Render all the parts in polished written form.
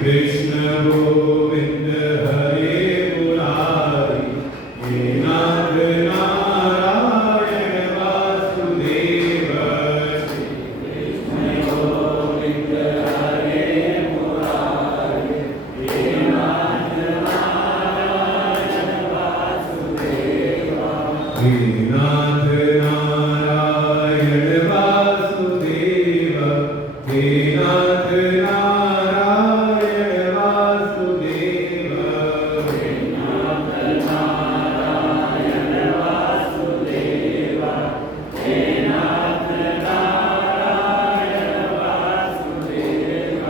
कृष्ण गोविंद हरे मुरारी, हे नाथ नारायण वासुदेव। कृष्ण गोविंद हरे मुरारी, हे नाथ नारायण वासुदेव। हे नाथ नारायण वासुदेव, हे नाथ नारायण वासुदेव। हे नाथ नारायण वासुदेव, हे नाथ नारायण वासुदेव।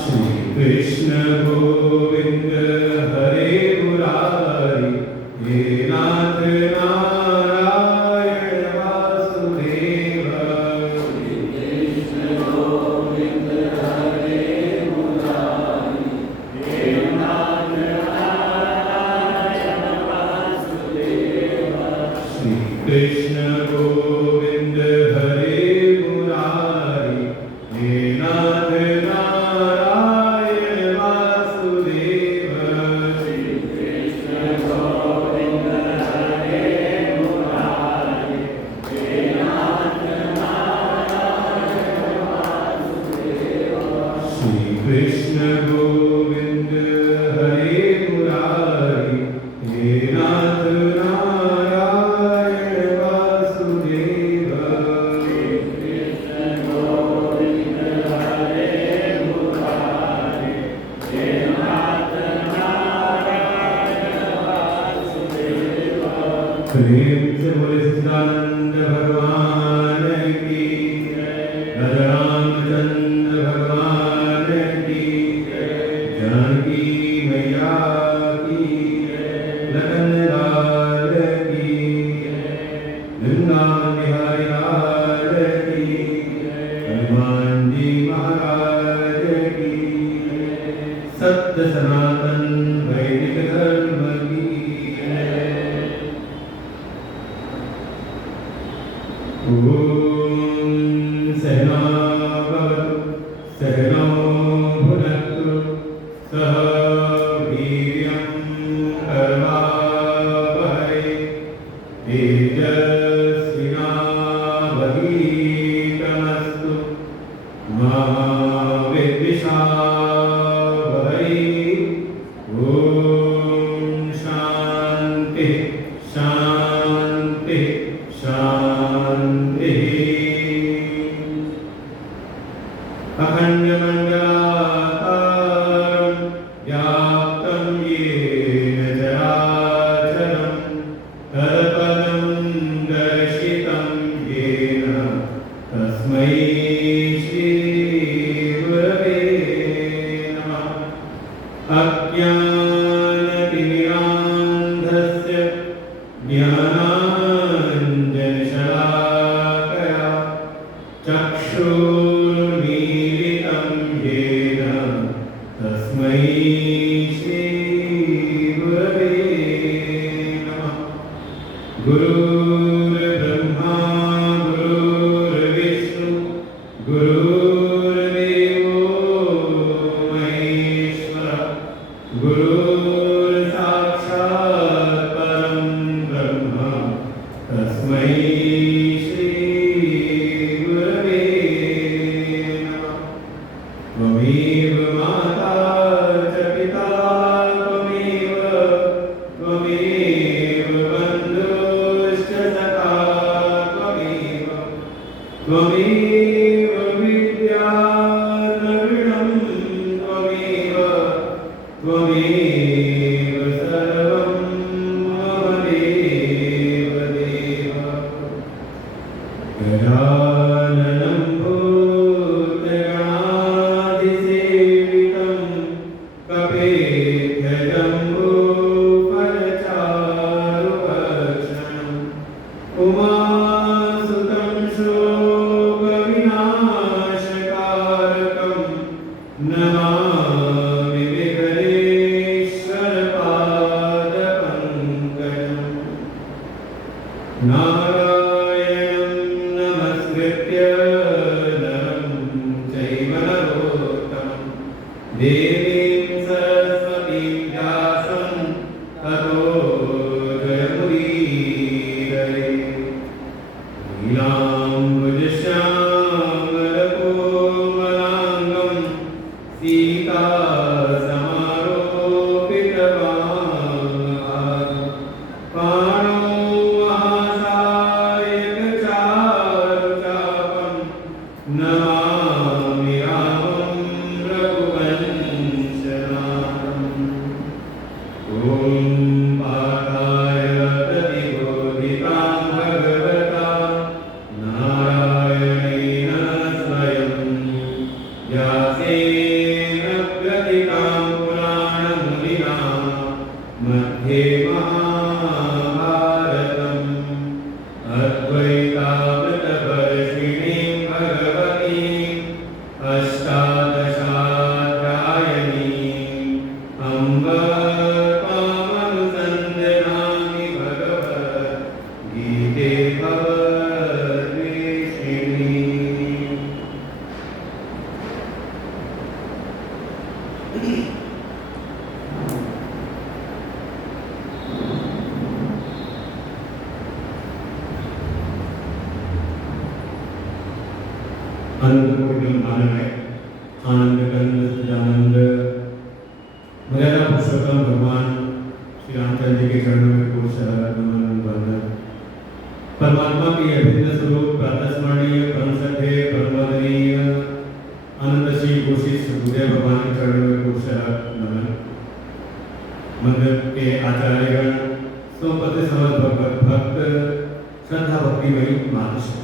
श्री कृष्ण गोविंद हरे मुरारी, हे नाथ नारायण वासुदेव। श्री कृष्ण गोविंद हरे मुरारी, हे नाथ नारायण वासुदेव। श्री कृष्ण गोविंद हरे मुरारी, हे नाथ नारायण वासुदेव। श्री कृष्ण गोविंद हरे मुरारी, हे नाथ नारायण वासुदेव। श्री कृष्ण गोविंद हरे मुरारी, हे नाथ नारायण वासुदेव। श्री कृष्ण गोविंद हरे मुरारी, हे नाथ नारायण वासुदेव। प्रेम से बोले सच्चिदानंद भगवान की जय, रामचंद्र भगवान की जय, जानकी मैया की जय, लखन लाल की जय, वृंदावन बिहारी लाल की जय, हनुमान जी महाराज की जय, सत्य सनातन वैदिक धर्म की जय। ॐ सहना भवतु, सहनौ भुनक्तु, सह वीर्यं करवावहै, तेजस्विनावधीतमस्तु मा विद्विषावहै। ॐ शान्ति शान्ति शान्तिः। अखण्डमण्डलाकारं व्याप्तं येन चराचरं, तत्पदं दर्शितं येन तस्मै श्रीगुरवे नमः। अज्ञानतिमिरान्धस्य ज्ञानाञ्जनशलाकया चक्षुरुन्मीलितं येन तस्मै श्रीगुरवे नमः। गुरुर्ब्रह्मा गुरुर्विष्णु गुरुर्देवो महेश्वरः, गुरुर्साक्षात् परं ब्रह्म, तस्मै श्रीगुरवे नमः। त्वमेव माता च पिता त्वमेव, त्वमेव बन्धुश्च सखा त्वमेव, त्वमेव विद्या द्रविणं त्वमेव, त्वमेव देवीं सरस्वतीं व्यासं ततो जयमुदीरये। नीलाम्बुजश्यामलकोमलाङ्गं सीतासमारोपितवान् पाणौ महासायकचारुचापं नमामि रामं रघुवंशनाथम्। ॐ पार्थाय प्रतिबोधितां भगवता नारायणेन स्वयं व्यासेन ग्रथितां पुराणमुनिना मध्ये महाभारतम्। अद्वैतामृतवर्षिणीं भगवतीम् अष्टादशाध्यायिनीम् अम्ब त्वामनुसन्दधामि भगवद्गीते भवद्वेषिणी। अनंत कोटि ब्रह्मांड आनंद कंद सच्चिदानंद मर्यादा पुरुषोत्तम भगवान श्री रामचंद्र जी के चरणों में कोटि सहस्र नमन वंदन। परमात्मा की अभिन्न स्वरूप प्रातस्मरणीय परम सत्य परम वंदनीय अनंत श्री घोषित सद्गुरुदेव भगवान के चरणों में कोटि सहस्र नमन। मंदिर के आचार्यगण सोमपति समस्त भगवत भक्त श्रद्धा भक्ति में मातृ शक्ति।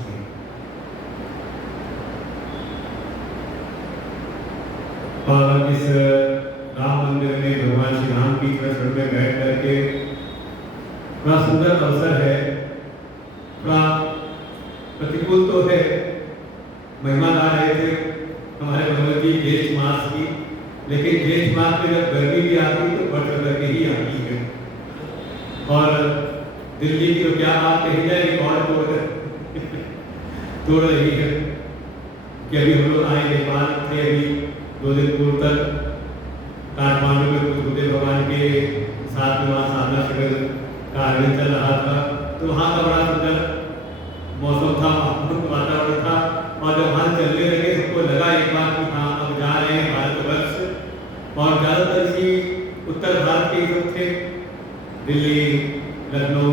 और इस राम मंदिर में भगवान श्री राम की शरण में बैठ करके बड़ा सुंदर अवसर है। बड़ा प्रतिकूल तो है, मेहमान आ रहे थे हमारे भगवत जी ज्येष्ठ मास की, लेकिन ज्येष्ठ मास में जब गर्मी भी आती तो बढ़ करके ही आती है। और दिल्ली की तो क्या बात कही जाए, रिकॉर्ड तोड़ रही है कि अभी हम लोग आए नेपाल थे, अभी 2 दिन पूर्व तक काठमांडू में कुछ बुद्ध भगवान के साथ में वहाँ साधना शिविर का आयोजन चल रहा था। तो वहाँ का बड़ा सुंदर मौसम था, वातावरण था। और जब वहाँ चलने लगे सबको लगा एक बार कि हाँ अब जा रहे हैं भारतवर्ष। और ज़्यादातर ही उत्तर भारत के ही लोग थे, दिल्ली लखनऊ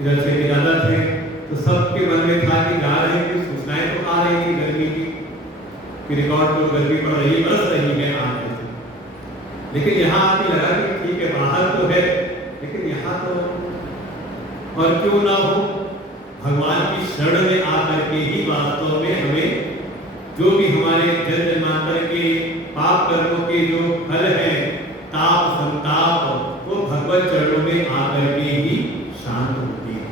इधर से ज़्यादा थे। तो सबके मन में था कि जा रहे हैं, कुछ सूचनाएं तो आ रही थी गर्मी की कि रिकॉर्ड तो गर्मी पड़ रही बरस रही है आज। लेकिन यहाँ आके लगा कि ठीक है बाहर तो है, लेकिन यहाँ तो और क्यों ना हो, भगवान की शरण में आकर के ही वास्तव में हमें जो भी हमारे जन्म जन्मांतर के पाप कर्मों के जो फल है, ताप संताप, वो भगवत चरणों में आकर के ही शांत होती है।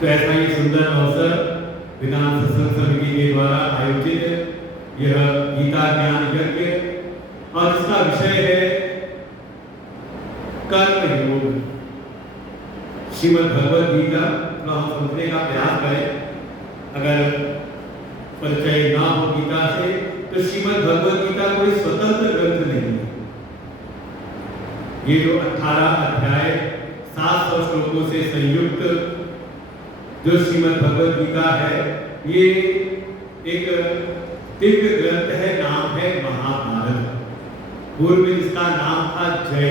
तो ऐसा ही सुंदर अवसर विधान सत्संग समिति के द्वारा आयोजित यह गीता ज्ञान यज्ञ, और इसका विषय है कर्म योग। श्रीमद् भगवद गीता का हम समझने का प्रयास करें। अगर परिचय ना हो गीता से तो श्रीमद् भगवद गीता कोई स्वतंत्र ग्रंथ नहीं है। ये जो 18 अध्याय 700 श्लोकों से संयुक्त जो श्रीमद् भगवद गीता है, ये एक दिव्य ग्रंथ है, नाम है महाभारत। पूर्व में इसका नाम था जय,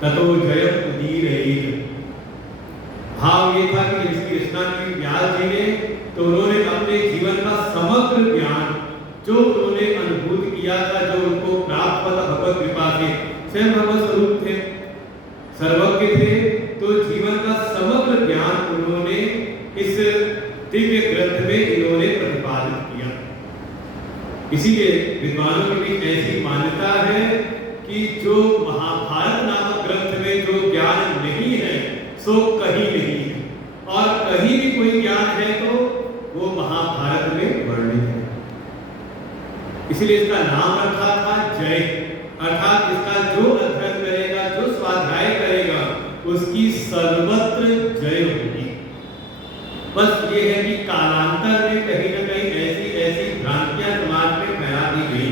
ततो जयम उदीरयेत। भाव ये था कि इसकी रचना की व्यास जी ने, तो उन्होंने अपने जीवन का समग्र ज्ञान जो उन्होंने अनुभूत किया था, जो उनको प्राप्त हुआ था भगवत कृपा से, स्वयं भगवत स्वरूप थे, सर्वज्ञ थे, तो जीवन का समग्र ज्ञान उन्होंने इस दिव्य ग्रंथ में इन्होंने प्रतिपादित किया। इसीलिए विद्वानों के बीच ऐसी मान्यता है कि जो महाभारत नामक ग्रंथ में जो ज्ञान नहीं है सो कहीं नहीं है, और कहीं भी कोई ज्ञान है तो वो महाभारत में वर्णित है। इसलिए इसका नाम रखा था जय, अर्थात इसका जो अध्ययन करेगा, जो स्वाध्याय करेगा, उसकी सर्वत्र जय होगी। बस ये है कि कालांतर में कहीं न कहीं ऐसी भ्रांतियां समाज में फैला दी गई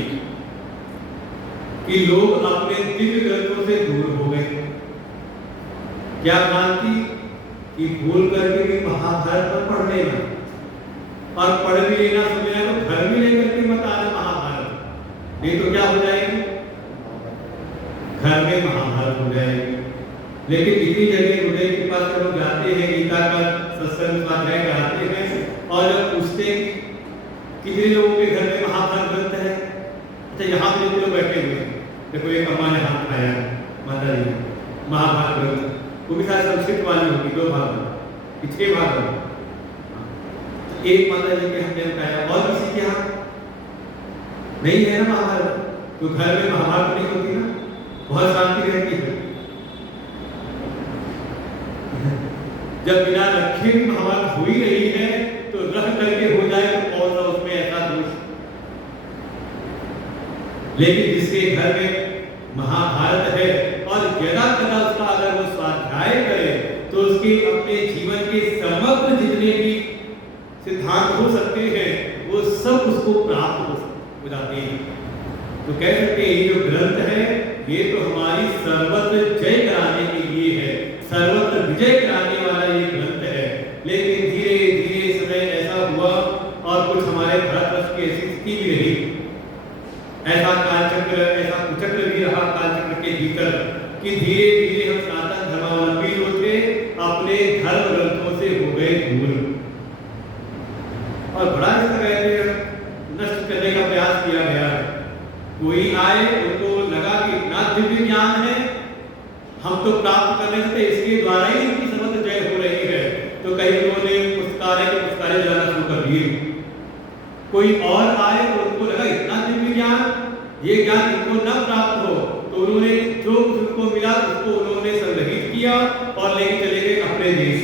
कि लोग अपने दिव्य ग्रंथों से दूर हो गए। क्या क्रांति कि भूल करके भी महाभारत पर पढ़ लेना, और पढ़ भी लेना, समझना तो घर में लेकर के मत आना महाभारत, नहीं तो क्या हो जाएगी, घर में महाभारत हो जाएगी। लेकिन इतनी जगह उदय के पास लोग जाते हैं, गीता का सत्संग स्वाध्याय कराते हैं, और जब पूछते कितने लोगों के घर में महाभारत ग्रंथ है, अच्छा यहाँ पे जितने लोग बैठे हुए हैं, देखो एक अम्मा ने हाथ उठाया, माता जी महाभारत ग्रंथ, वो भी सारे संस्कृत वाली होगी, 2 भाग में, 6 भाग में, एक माता जी के हमने उठाया, और किसी के यहाँ नहीं है ना महाभारत, तो घर में महाभारत नहीं होती ना, बहुत शांति रहती है। जब बिना रखे भी महाभारत हो ही रही है, तो रख करके हो जाए तो कौन सा उसमें ऐसा दोष। लेकिन जिसके घर में महाभारत है और यदा कदा उसका अगर वो स्वाध्याय करे, तो उसके अपने जीवन के समग्र जितने भी सिद्धांत हो सकते हैं, वो सब उसको प्राप्त हो जाते हैं। तो कह सकते हैं ये जो ग्रंथ है, ये तो हमारी सर्वत्र जय कराने के लिए है, सर्वत्र विजय कराने वाला ये ग्रंथ है। लेकिन धीरे धीरे समय ऐसा हुआ, और कुछ हमारे भारतवर्ष की ऐसी स्थिति भी रही, ऐसा कालचक्र, ऐसा कुचक्र भी रहा कालचक्र के भीतर, कि धीरे धीरे हम सनातन धर्मावलंबी जो थे, अपने धर्म ग्रंथों से हो गए दूर, और बड़ा इस तरह नष्ट करने का प्रयास किया गया है। कोई आए, उनको लगा कि इतना दिव्य ज्ञान है, हम तो प्राप्त कर लेते, इसके द्वारा ही इनकी सर्वत्र जय हो रही है, तो कई लोगों ने पुस्तकालय जलाना शुरू कर दिए। कोई और आए तो उनको लगा इतना दिव्य ज्ञान, ये ज्ञान इनको न प्राप्त हो, तो उन्होंने जो उनको मिला उसको उन्होंने संग्रहित किया और लेके चले गए अपने देश।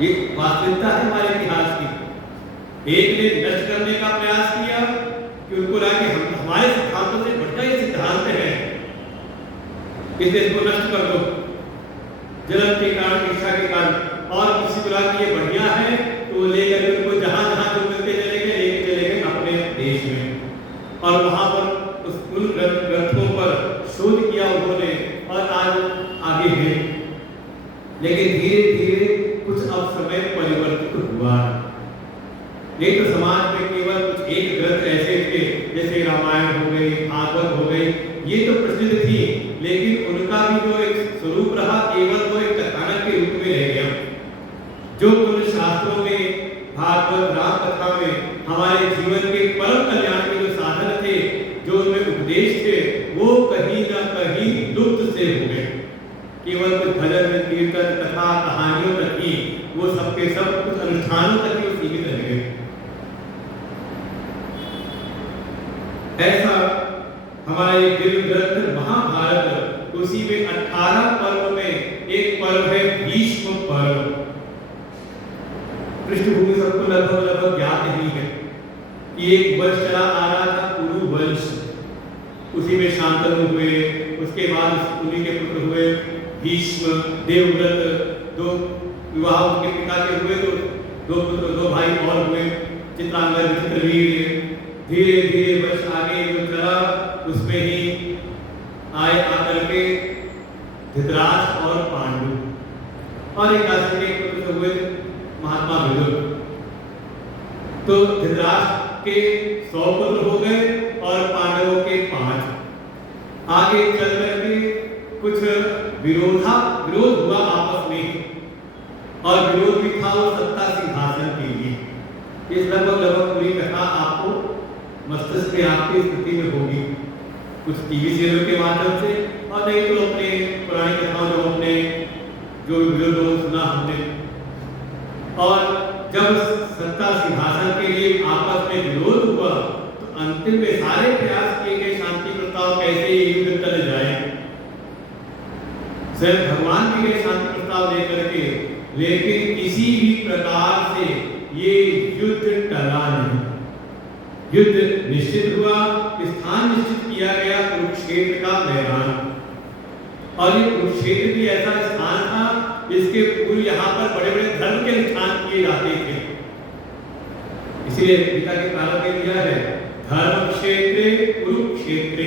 ये वास्तविकता है हमारे इतिहास की। एक ने नष्ट करने का प्रयास किया कि उनको लगा कि हमारे सिद्धांतों से बढ़कर ये सिद्धांत है, इसलिए इसको नष्ट कर दो, जन्म के कारण, इच्छा के कारण। और किसी को लगा कि ये बढ़िया है, तो लेकर उनको जहां जहां जो मिलते चले गए, लेके चले गए अपने देश में, और वहां पर उन ग्रंथों पर शोध किया उन्होंने, और आज आगे है। लेकिन धीरे धीरे कुछ अब समय परिवर्तित हुआ। नहीं तो समाज में केवल कुछ एक ग्रंथ ऐसे थे, जैसे रामायण हो गई, भागवत हो गई, ये तो प्रसिद्ध थी, लेकिन उनका भी जो एक स्वरूप रहा, केवल वो एक कथानक के रूप में रह गया। जो उन शास्त्रों में, भागवत, राम कथा में हमारे जीवन के परम कल्याण के जो साधन थे, जो उनमें उपदेश थे, वो कहीं ना कहीं लुप्त से हो गए। केवल कुछ भजन, कीर्तन, कथा, कहानियों तक ही, वो सबके सब कुछ अनुष्ठानों तक ही सीमित रह गए। ऐसा हमारा ये दिव्य ग्रंथ महाभारत, उसी में 18 पर्व में एक पर्व है भीष्म पर्व। पृष्ठभूमि सबको लगभग ज्ञात ही है कि एक वंश चला आ रहा था, कुरु वंश, उसी में शांतनु हुए, उसके बाद उन्हीं के पुत्र हुए भीष्म, देवव्रत, 2 विवाह उनके पिता के हुए, तो 2 भाई और हुए, चित्रांगद, चित्रवीर। धीरे धीरे वंश आगे जो चला, उसमें ही आए आकर के धृतराष्ट्र और पांडु, और एक राशि के पुत्र हुए महात्मा विदुर। तो धृतराष्ट्र के 100 पुत्र हो गए और पांडवों के 5। आगे चल करके कुछ विरोध हुआ आपस में, और विरोध भी था वो सत्ता सिंहासन के लिए। इस लगभग पूरी कथा आपको मस्तिष्क में आपकी स्थिति में होगी, कुछ टीवी सीरियल के माध्यम से, और नहीं तो अपने पुरानी कथाओं जो विरोध सुना हमने। और जब सत्ता सिंहासन के लिए आपस में विरोध हुआ, तो अंतिम में सारे प्रयास किए गए शांति प्रस्ताव कैसे युद्ध टल जाए। स्वयं भगवान भी गए शांति प्रस्ताव लेकर के, लेकिन किसी भी प्रकार से ये युद्ध टला नहीं। युद्ध निश्चित हुआ, स्थान निश्चित किया गया कुरुक्षेत्र का मैदान, और ये कुरुक्षेत्र भी ऐसा स्थान था जिसके पूर्व यहाँ पर बड़े बड़े धर्म के अनुष्ठान किए जाते थे। इसीलिए गीता के प्रारंभ में दिया है, धर्म क्षेत्रे कुरुक्षेत्र कुरुक्षेत्र,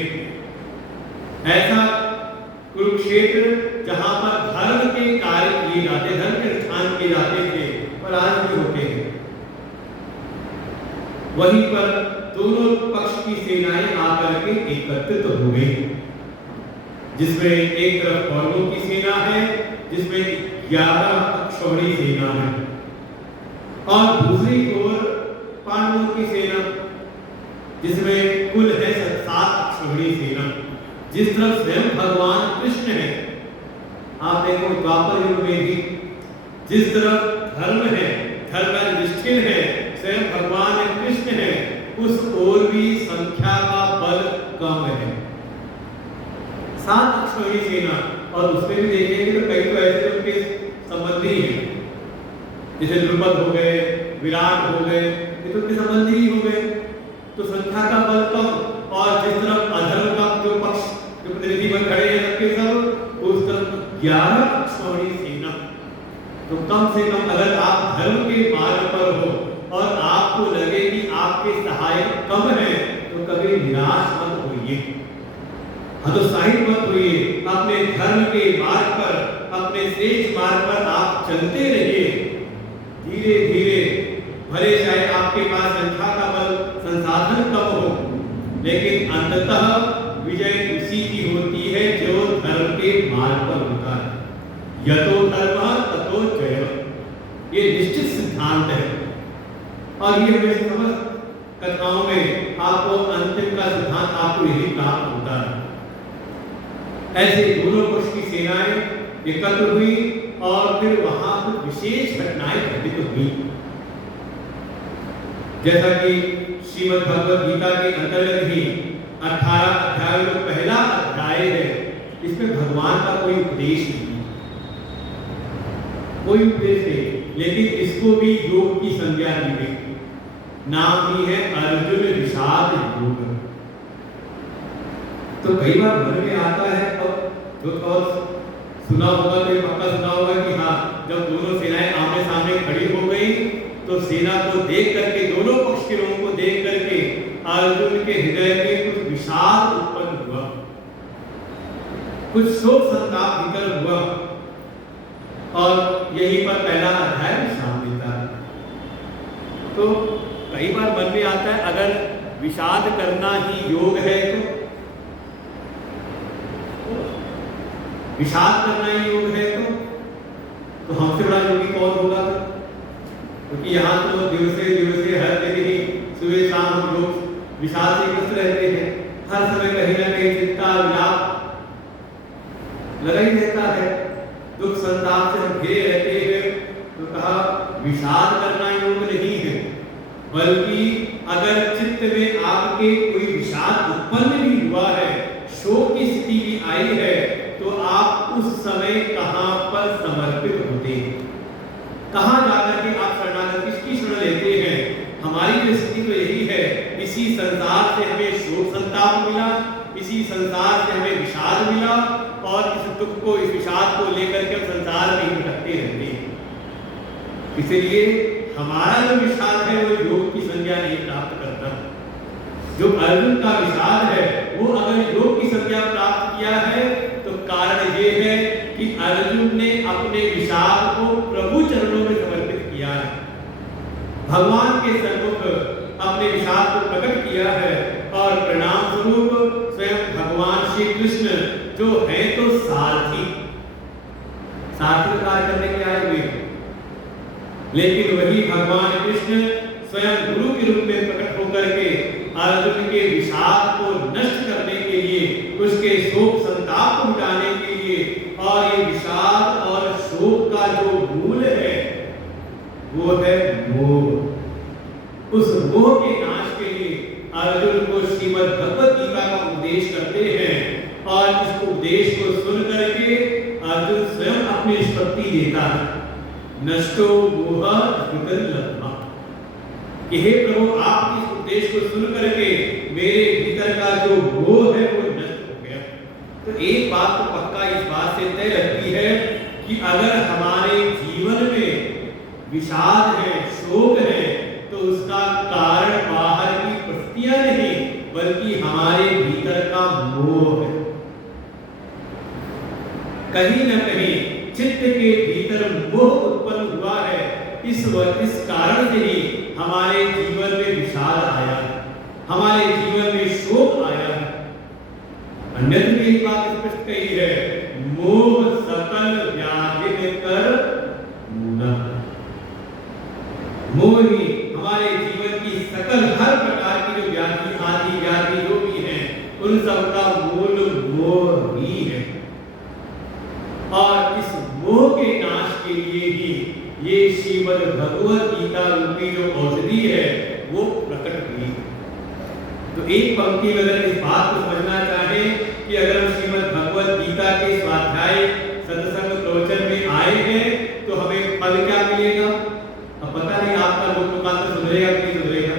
ऐसा कुरुक्षेत्र जहां पर धर्म के कार्य किए जाते, धर्म के स्थान किए जाते थे और आज भी होते हैं। वहीं पर दोनों पक्ष की सेनाएं आकर के एकत्रित हो गई, जिसमें एक तरफ कौरवों की सेना है जिसमें 11 अक्षौहिणी सेना है और दूसरी ओर पांडवों की सेना जिसमें कुल है 7 अक्षौहिणी सेना। जिस तरफ स्वयं भगवान कृष्ण है, आप देखो द्वापर युग में भी जिस तरफ धर्म है, धर्म निष्ठिन है, स्वयं भगवान कृष्ण है, उस ओर भी संख्या का बल कम है। 7 अक्षौहिणी सेना, और उसमें भी देखेंगे तो कई तो ऐसे उनके संबंधी हैं, जैसे द्रुपद हो गए, विराट हो गए, ये तो उनके संबंधी ही हो गए, तो संख्या का बल कम। और जिस तरफ अधर्म का जो पक्ष जो प्रतिनिधि बन खड़े हैं सबके सब, उस तरफ 11 अक्षौहिणी सेना। तो कम से कम अगर आप धर्म के मार्ग पर हो और आपको लगे कि आपके सहायक कम है, तो कभी निराश मत होइए, हतोत्साहित मत होइए। अपने धर्म के मार्ग पर, अपने श्रेष्ठ मार्ग पर आप चलते रहिए। धीरे धीरे भले चाहे आपके पास संख्या का बल, संसाधन कम हो, लेकिन अंततः विजय उसी की होती है जो धर्म के मार्ग पर होता है। यतो धर्मः ततो जयः, ये निश्चित सिद्धांत है और ये हमें समस्त कथाओं में आपको अंतिम का सिद्धांत आपको यही प्राप्त होता है। ऐसे दोनों पक्ष की सेनाएं एकत्र हुई और फिर वहां कुछ विशेष घटनाएं घटित हुई, जैसा कि श्रीमद् भगवद गीता के अंतर्गत ही 18 अध्याय में पहला अध्याय है, इसमें भगवान का कोई उपदेश नहीं, कोई उपदेश नहीं, लेकिन इसको भी योग की संज्ञा दी गई। नाम ही है अर्जुन विषाद योग। तो कई बार मन में आता है, अब जो सुना होगा तो पक्का सुना होगा कि हाँ, जब दोनों सेनाएं आमने सामने खड़ी हो गई तो सेना को देख करके, दोनों पक्ष के लोगों को देख करके अर्जुन के हृदय में कुछ विषाद उत्पन्न हुआ, कुछ शोक संताप भीतर हुआ और यहीं पर पहला अध्याय विषाद देता है। तो कई बार मन में आता है, अगर विषाद करना ही योग है तो विषाद करना ही योग है तो हमसे बड़ा योगी कौन होगा? क्योंकि यहाँ तो दिवसे दिवसे हर दिन ही सुबह शाम हम लोग विषाद से ग्रस्त रहते हैं, हर समय कहीं ना कहीं चिंता विलाप लगा ही रहता है, दुख संताप से हम घिरे रहते हैं। तो कहा विषाद करना योग नहीं है, बल्कि अगर चित्त में आपके कोई विषाद उत्पन्न भी हुआ है, शोक की स्थिति भी आई है, तो आप उस समय कहां पर समर्पित होते हैं, कहां जाकर के आप शरणागत किसकी शरण लेते हैं? हमारी स्थिति तो यही है, इसी संसार से हमें शोक संताप मिला, इसी संसार से हमें विषाद मिला और इस दुख को, इस विषाद को लेकर के हम संसार में ही भटकते रहते हैं। इसलिए हमारा जो विषाद है वो योग की संज्ञा नहीं प्राप्त करता। जो अर्जुन का विषाद है वो अगर योग की संज्ञा प्राप्त किया है तो कारण ये है कि अर्जुन ने अपने विषाद को प्रभु चरणों में समर्पित किया है, भगवान के सम्मुख अपने विषाद को प्रकट किया है और प्रणाम स्वरूप स्वयं भगवान श्री कृष्ण जो है तो सारथी कार्य करने के आए हुए, लेकिन वही भगवान कृष्ण स्वयं गुरु के रूप में प्रकट होकर के अर्जुन के विषाद को नष्ट करने के लिए, उसके शोक संताप को मिटाने के लिए, और ये विषाद और शोक का जो मूल है वो है मोह। उस मोह के नाश के लिए अर्जुन को श्रीमद् भगवद गीता का उपदेश करते हैं और इस उपदेश को सुन करके अर्जुन स्वयं अपनी निष्पत्ति देता है। नष्टो मोह स्मृतिर्लब्धा, कि हे प्रभु आप इस उपदेश को सुन करके मेरे भीतर का जो मोह है वो नष्ट हो गया। तो एक बात तो पक्का इस बात से तय लगती है कि अगर हमारे जीवन में विषाद है, शोक है, तो उसका कारण बाहर की परिस्थितियां नहीं बल्कि हमारे भीतर का मोह है। कहीं न कहीं चित्त के भीतर मोह उत्पन्न हुआ है। इस कारण से ही हमारे जीवन में विषाद आया है, हमारे जीवन में शोक आया है। अन्यत्र भी एक बात स्पष्ट कही है, मोह सकल व्याधि कर मूलम। मोह ही हमारे जीवन की सकल हर प्रकार की जो व्याधि आदि व्याधि जो भी है उन सब का मूल मोह ही है। और इस मोह के नाश के लिए ही ये श्रीमद् भगवत गीता रूपी जो औषधि है वो प्रकट हुई। तो एक पंक्ति में अगर इस बात को समझना चाहे कि अगर हम श्रीमद् भगवत गीता के स्वाध्याय सत्संग प्रवचन में आए हैं तो हमें फल क्या मिलेगा। अब पता नहीं आपका लोक लोकांतर सुधरेगा कि नहीं सुधरेगा।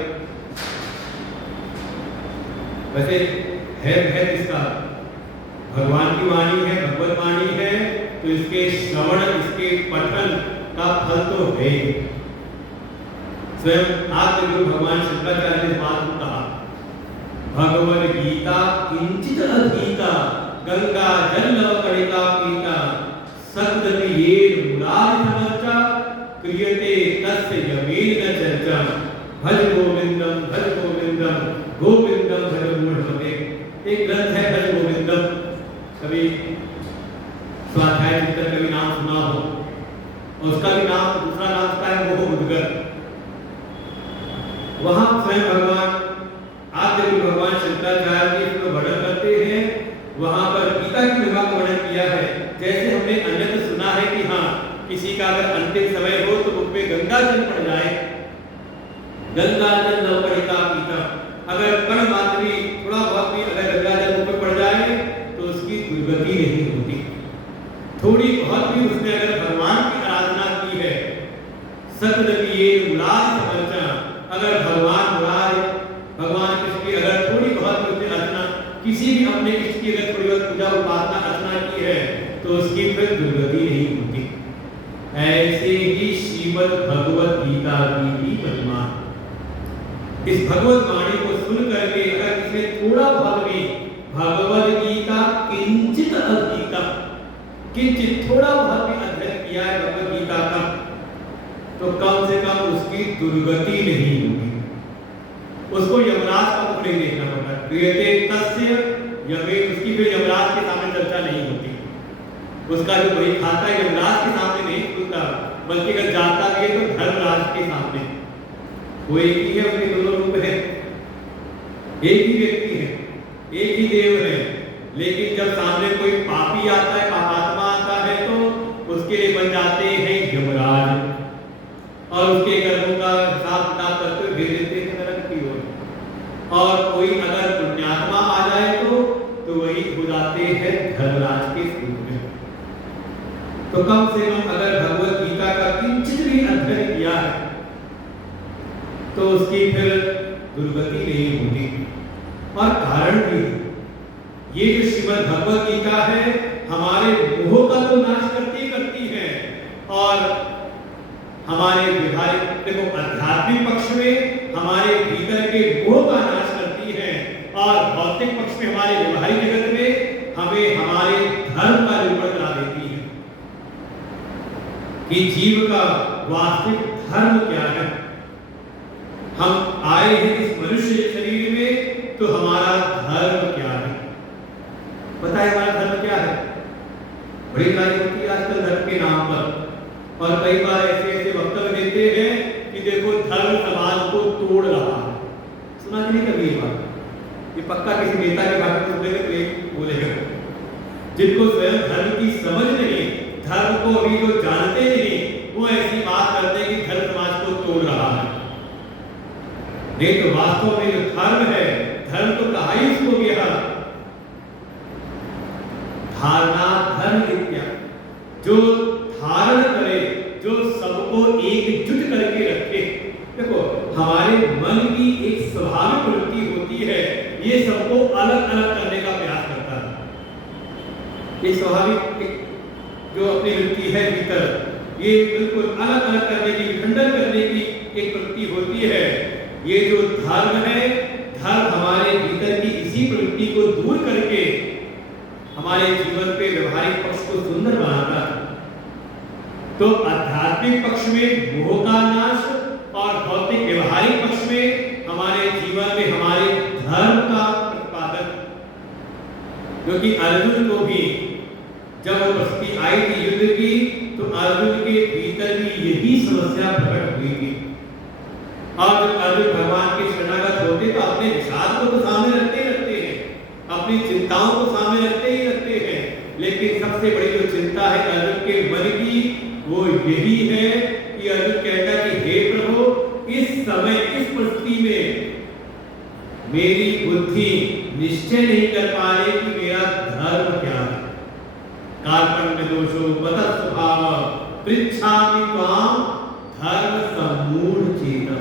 वैसे है किसका, भगवान की वाणी है, भगवत वाणी है, तो इसके श्रवण इसके पठन का फल तो है। स्वयं आद्य भगवान शंकराचार्य ने इस बात को कहा, भगवद गीता किंचित अधीता गंगा जल कणिका पीता सत्दति येन मुरारि समर्चा क्रियते तस्य यमेन चर्चा भज गोविंदम गोविंदम भज मूढ़मते। एक ग्रंथ है भज गोविंदम, कभी स्वाध्याय चिंतन का भी नाम सुना हो, और उसका भी नाम दूसरा नाम उसका है मोह उद्गर। वहां स्वयं भगवान आद्य भगवान शंकराचार्य जी इसमें वर्णन करते हैं। वहां पर गीता की महिमा का वर्णन किया है। जैसे हमने अन्यत्र सुना है कि हाँ किसी का अगर अंतिम समय हो तो मुख में गंगा जल पड़ जाए, गंगा जल नवकणिका पीता, अगर कण मात्र भी थोड़ा बहुत भी अगर गंगा जल मुख में पड़ जाए तो उसकी दुर्गति नहीं होती। थोड़ी बहुत भी उसने अगर भगवान की आराधना की है, सतदति येन मुरारि समर्चा, अगर भगवान कृष्ण की अगर थोड़ी बहुत उसने अर्चना, किसी भी अपने इष्ट की अगर थोड़ी बहुत पूजा उपासना अर्चना की है तो उसकी फिर दुर्गति नहीं होती। ऐसे ही श्रीमद् भगवत गीता की भी महिमा। इस भगवत वाणी को सुन करके अगर किसी थोड़ा बहुत भी भगवत गीता किंचित अधीता, किंचित थोड़ा बहुत भी अध्ययन किया है भगवत गीता का, तो कम से कम उसकी दुर्गति नहीं होगी। उसको यमराज का मुख नहीं देखना पड़ता। क्रियते तस्य यमेन, उसकी फिर यमराज के सामने चर्चा नहीं होती। उसका जो वही खाता है यमराज के सामने नहीं खुलता, बल्कि अगर जाता भी है तो धर्मराज के सामने। वो एक ही है, उसके दोनों रूप है, एक ही व्यक्ति है, एक ही देव है। लेकिन जब सामने कोई पापी आता है, पापात्मा आता है, तो उसके लिए बन जाते हैं यमराज और उसके कर्मों का हिसाब किताब करते हुए भेज देते हैं नरक की ओर। और कोई अगर पुण्यात्मा आ जाए तो वही हो जाते हैं धर्मराज के रूप में। तो कम से कम अगर भगवत गीता का किंचित भी अध्ययन किया है तो उसकी फिर दुर्गति नहीं होती। और कारण भी ये जो श्रीमद् भगवत गीता है हमारे मोह का तो नाश करती है, और हमारे व्यवहारिक देखो आध्यात्मिक पक्ष में हमारे भीतर के मोह का नाश करती है, और भौतिक पक्ष में हमारे व्यवहारिक जगत में हमें हमारे धर्म का निरूपण करा देती है कि जीव का वास्तविक धर्म क्या है। हम आए हैं इस मनुष्य शरीर में तो हमारा धर्म क्या है, पता है हमारा धर्म क्या है। बड़ी लड़ाई होती है आजकल धर्म के नाम पर, और कई बार ऐसे वक्तव्य देते हैं कि देखो धर्म समाज को तोड़ रहा है। सुना कि नहीं कभी ये बात? ये पक्का किसी नेता के बारे में सुनेंगे तो एक बोलेगा। जिनको स्वयं धर्म की समझ नहीं, धर्म को अभी जो जानते नहीं, वो ऐसी बात करते हैं कि धर्म समाज को तोड़ रहा है। नहीं तो वास्तव में जो धर्म है, धर्म तो कहा ही उसको गया, धारणा धर्म विद्या, जो धारण करे, जो सबको एकजुट करके रखे। देखो हमारे मन की एक स्वाभाविक वृत्ति होती है, ये सबको अलग अलग करने का प्रयास करता है। ये स्वाभाविक जो अपनी वृत्ति है भीतर, ये बिल्कुल अलग अलग करने की, खंडन करने की एक वृत्ति होती है। ये जो धर्म है, धर्म हमारे भीतर की इसी प्रवृत्ति को दूर करके हमारे जीवन पे व्यवहारिक पक्ष को सुंदर बनाता है। तो आध्यात्मिक पक्ष में मोह का नाश और भौतिक व्यवहारिक पक्ष में हमारे जीवन में हमारे धर्म का प्रतिपादन। क्योंकि अर्जुन को भी जब वो परिस्थिति आई थी युद्ध की, तो अर्जुन के भीतर भी यही समस्या प्रकट हुई थी। और जब अर्जुन भगवान के शरणागत होते तो अपने विषाद को तो सामने रखते ही रखते हैं, अपनी चिंताओं को सामने रखते ही रखते हैं, लेकिन सबसे बड़ी जो चिंता है अर्जुन के मन की वो यही है कि अर्जुन कहता कि हे प्रभु, इस समय इस परिस्थिति में मेरी बुद्धि निश्चय नहीं कर पा रही कि मेरा धर्म क्या है। कार्पण्य दोषो बत स्वभाव पृच्छामि त्वां धर्म सम्मूढ़ चेतः।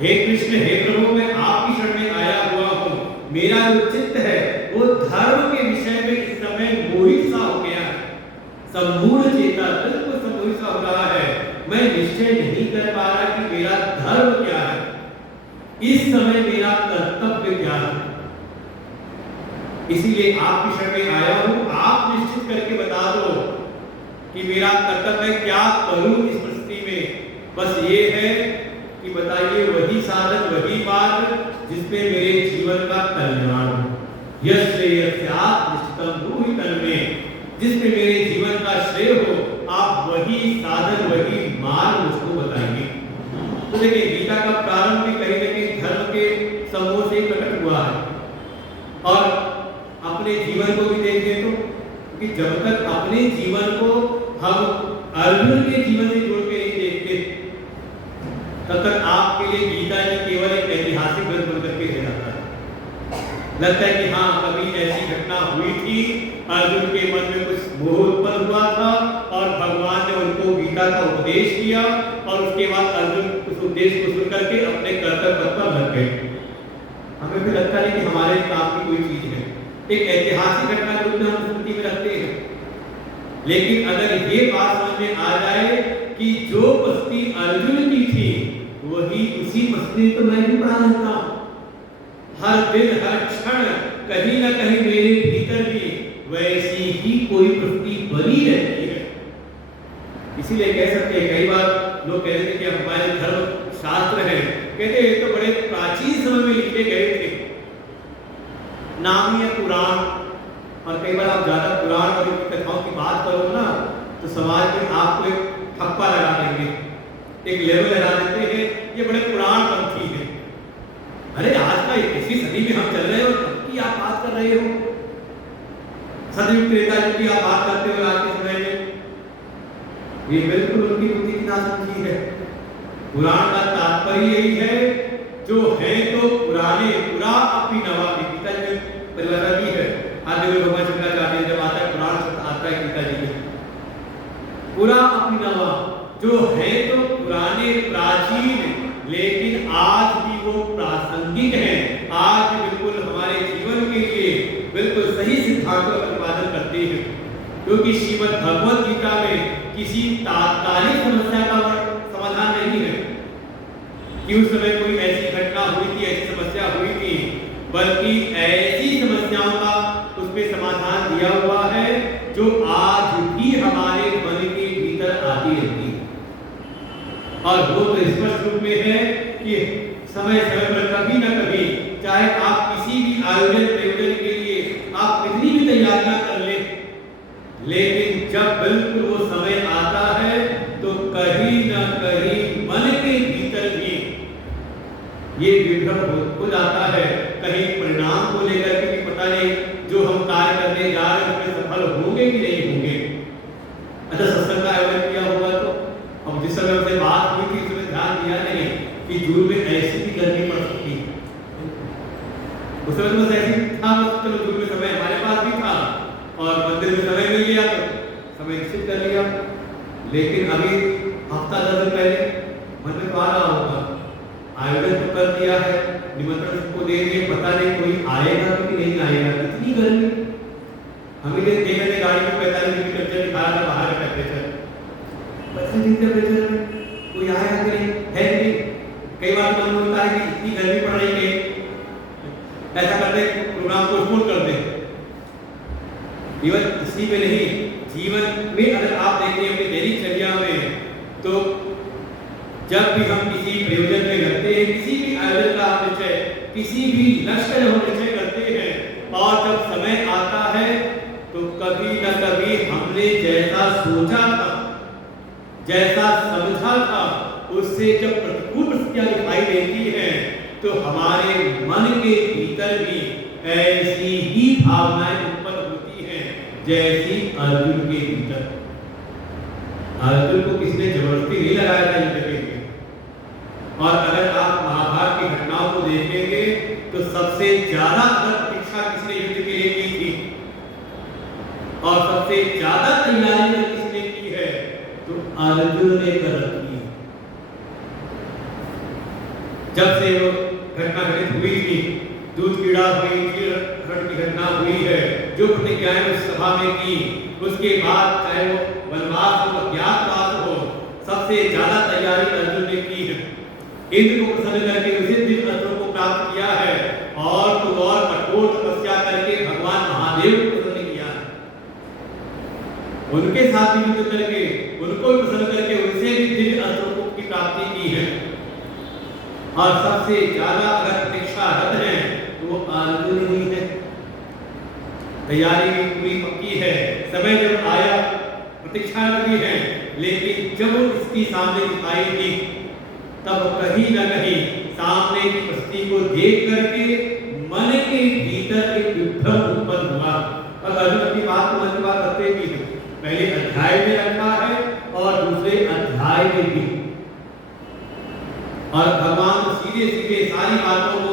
हे कृष्ण, हे प्रभु, मैं आपकी शरण में आया हुआ हूँ। मेरा जो चित्त है वो धर्म के विषय में इस समय मोहित सा हो गया है, सम्मूढ़ चेता, बिल्कुल सम्मोहित सा हो रहा है। मैं निश्चय नहीं कर पा रहा कि मेरा धर्म क्या है, इस समय मेरा कर्तव्य क्या है। इसीलिए आपकी शरण में आया हूँ, आप निश्चित करके बता दो कि मेरा कर्तव्य क्या करूं इस परिस्थिति में। बस ये है कि बताइए वही साधन, वही मार्ग जिसमें मेरे जीवन का कल्याण हो। यस्यात् निश्चितं ब्रूहि तन्मे, जिसमें मेरे जीवन का श्रेय हो, आप वही साधन, वही मार्ग मुझको बताइए। तो देखिए, गीता का प्रारंभ भी कहीं न कहीं धर्म के समूह से प्रकट हुआ है। और अपने जीवन को भी देखें तो कि जब तक अपने जीवन को हम अर्जुन के जीवन से जोड़ के नहीं देखते, तब तक आपके लिए गीता जी केवल एक ऐतिहासिक ग्रंथ बनकर के रह जाता है। लगता है कि हाँ, कभी ऐसी घटना हुई थी, अर्जुन के मन में कुछ मोह उत्पन्न हुआ था और भगवान ने उनको गीता का उपदेश किया और उसके बाद अर्जुन उस उपदेश को सुन करके अपने कर्तव्य पथ पर लग गए। हमें भी लगता है कि हमारे काम की कोई चीज है, एक ऐतिहासिक घटना के रूप में हम स्मृति में रखते हैं। लेकिन अगर ये बात समझ में आ जाए कि जो पस्ती अर्जुन की थी वही उसी पस्ती तो मैं भी पढ़ा रहता हूं। हर दिन हर क्षण कहीं ना कहीं मेरे भीतर भी वैसी ही कोई पस्ती बनी रहती है। इसीलिए कह सकते हैं, कई बार लोग कहते थे कि हमारे धर्म शास्त्र है, कहते ये तो बड़े प्राचीन समय में लिखे गए थे, नाम ही है पुराण। और कई बार आप ज्यादा पुराण और कथाओं की बात करो ना, तो समाज में आपको एक ठप्पा लगा देंगे, एक लेवल लगा देते हैं, ये बड़े पुराण पंथी है। अरे आज का इसी सदी में हम चल रहे हो, तब की आप बात कर रहे हो, सतयुग त्रेता युग की आप बात करते हो आज के समय में। ये बिल्कुल उनकी बुद्धि की नासमझी है। पुराण का तात्पर्य यही है, जो है तो पुराने, पुरा अपनी नवा, गीता जी में परिभाषा दी है। आदि में भगवान शंकराचार्य जब आता है पुराण शब्द आता है गीता जी में, पुरा अपनी नवा, जो है तो पुराने प्राचीन, लेकिन आज भी वो प्रासंगिक है, आज भी बिल्कुल हमारे जीवन के लिए बिल्कुल सही सिद्धांतों का प्रतिपादन करते हैं। क्योंकि श्रीमद् भगवद गीता में किसी तात्कालिक समस्या का समाधान नहीं है कि उस समय कोई ऐसी घटना हुई थी, ऐसी समस्या हुई थी, बल्कि ऐसी समस्याओं का उसमें समाधान दिया हुआ है जो आज भी हमारे मन के भीतर आती रहती है। और वो तो स्पष्ट रूप में है कि समय समय पर कभी न कभी, चाहे आप किसी भी आयोजन प्रयोजन के लिए आप कितनी भी तैयारियां कर ले, लेकिन जब बिल्कुल वो समय आता है तो कहीं न कहीं मन के भीतर भी ये विभ्रम हो जाता है। कहीं परिणाम को लेकर के पता नहीं जो हम कार्य करने जा रहे हैं उसमें सफल होंगे कि नहीं होंगे। अच्छा, सत्संग का आयोजन किया होगा तो अब जिस समय उससे बात हुई थी उसमें ध्यान दिया नहीं कि जून में ऐसी भी गर्मी पड़ सकती है। उस समय तो बस ऐसी था, चलो जून में समय हमारे पास भी था और मंदिर में समय मिल गया तो समय निश्चित कर लिया। लेकिन अभी हफ्ता 10 दिन पहले मन में तो आ रहा होगा, आयोजन तो कर दिया है, निमंत्रण सबको दे दिए, पता नहीं कोई आएगा कि नहीं आएगा, इतनी गर्मी। हमें देखते गाड़ी में 45 डिग्री टेम्परेचर दिखा रहा था, बाहर का टेम्परेचर 25 डिग्री टेम्परेचर में कोई आएगा कि नहीं है नहीं। कई बार मन होता है कि इतनी गर्मी पड़ रही है केवल इसी में नहीं, जीवन में अगर आप देखें अपनी दिनचर्या में, तो जब भी हम किसी प्रयोजन में लगते हैं, किसी भी आयोजन का निश्चय, किसी भी लक्ष्य का हम निश्चय करते हैं, और जब समय आता है तो कभी न कभी हमने जैसा सोचा था, जैसा समझा था, उससे जब प्रतिकूल परिस्थितियां दिखाई देती हैं, तो हमारे मन के भीतर भी ऐसी ही भावनाएं उत्पन्न होती हैं जैसी अर्जुन के भीतर। अर्जुन को किसने जबरदस्ती नहीं लगाया था युद्ध के लिए। और अगर आप महाभारत की घटनाओं को देखेंगे तो सबसे ज्यादा प्रतीक्षा किसने युद्ध के लिए की थी, और सबसे ज्यादा तैयारी किसने की है, तो अर्जुन ने कर रखी है। जब से वो घटना घटित हुई थी, दूध कीड़ा हुई थी, रण की घटना हुई है, जो प्रतिज्ञाएं उस सभा में की, उसके बाद चाहे वो वनवास हो, अज्ञातवास हो, सबसे ज्यादा तैयारी अर्जुन ने की है। इंद्र को प्रसन्न करके उसे दिव्य अस्त्रों को प्राप्त किया है, और तो और कठोर तपस्या करके भगवान महादेव को प्रसन्न किया है। उनके साथ भी युद्ध करके, उनको प्रसन्न करके उनसे भी दिव्य अस्त्रों की प्राप्ति की है। और सबसे ज्यादा अगर प्रतीक्षारत है तो वो अर्जुन ही है। तैयारी भी पूरी पक्की है, समय जब आया प्रतीक्षारत भी है, लेकिन जब वो इसकी सामने दिखाई दी, तब कहीं न कहीं सामने की परिस्थिति को देख करके मन के भीतर एक विभ्रम उत्पन्न हुआ। और अर्जुन अपनी बात को मन की बात करते भी है, पहले अध्याय में रखा है और दूसरे अध्याय में भी। और भगवान तो सीधे सीधे सारी बातों को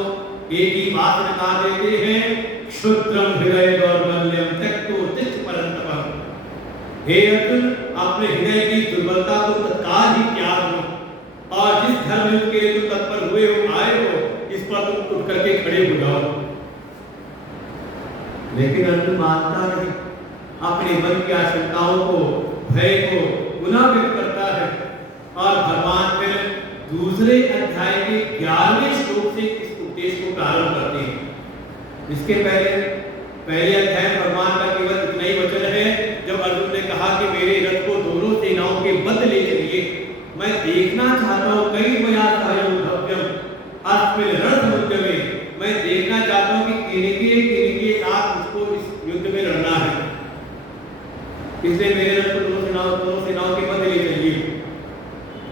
एक ही बात में बता देते हैं, क्षुद्रम हृदय दौर्बल्यम त्यक्तो तिष्ठ परंतप। हे अर्जुन, अपने हृदय की दुर्बलता को तत्काल ही त्याग लो, और जिस धर्म युद्ध के लिए तुम तत्पर हुए हो, आए हो, इस पर तुम उठ करके खड़े हो जाओ। लेकिन अर्जुन मानता नहीं, अपने मन की आशंकाओं को, भय को पुनः व्यक्त करता है। और भगवान फिर दूसरे अध्याय के 11वें श्लोक से इस उपदेश को प्रारंभ करते हैं। इसके पहले अध्याय में भगवान का केवल इतना ही वचन है, जब अर्जुन ने कहा कि मेरे रथ को दोनों सेनाओं के मध्य ले चलिए, मैं देखना चाहता हूँ, कई मया भव्यम अस्मिन् रणसमुद्र में, मैं देखना चाहता हूँ कि किनके साथ मुझको इस युद्ध में लड़ना है, इसलिए मेरे रथ को दोनों सेनाओं के मध्य ले चलिए।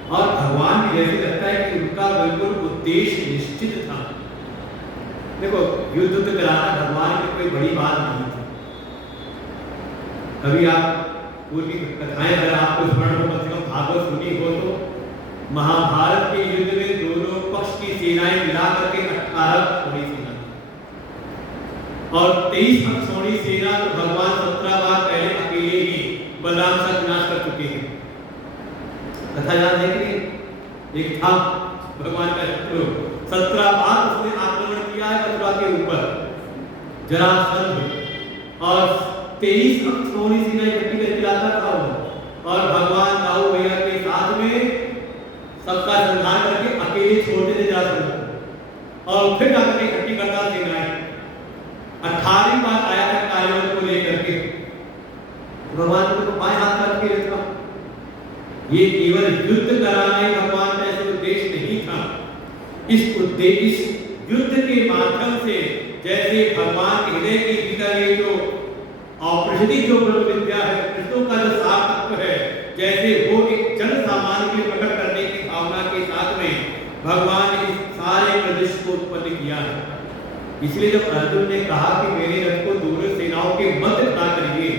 और भगवान की जैसे लगता है कि उनका बिल्कुल उद्देश्य निश्चित था। देखो, युद्ध तो कराना भगवान की कोई बड़ी बात नहीं थी। कभी आप पूर्वी कथाएं अगर आपको स्मरण हो, कम से कम भागवत सुनी हो, तो महाभारत के युद्ध में दोनों पक्ष की सेनाएं मिला करके 18 अक्षौणी सेना, और 23 अक्षौणी सेना तो भगवान 17 बार पहले अकेले ही बलराम का विनाश कर चुके हैं। कथा याद है कि एक था भगवान का शत्रु, 17 बार उसने आक्रमण किया है मथुरा के ऊपर, जरासंध, और 23 अक्षौणी सेना इकट्ठी करके लाता था वो। और भगवान दाऊ भैया के साथ में सबका संहार करके अकेले छोड़ते थे जरासंध, और फिर जाकर इकट्ठी करता सेनाएं। 18वीं बार आया था कार्यों को लेकर के, भगवान को बाएं हाथ रख के रखा। ये केवल युद्ध कराना ही भगवान का ऐसा उद्देश्य नहीं था। इस युद्ध के माध्यम से जैसे भगवान के हृदय के भीतर ये जो औपनिषदिक जो ब्रह्म विद्या है, कृष्णों का जो सार तत्व है, जैसे वो एक जन सामान्य के प्रकट करने की भावना के साथ में भगवान ने इस सारे प्रदेश को उत्पन्न किया है। इसलिए जब अर्जुन ने कहा कि मेरे रथ को दोनों सेनाओं के मध्य खड़ा करिए,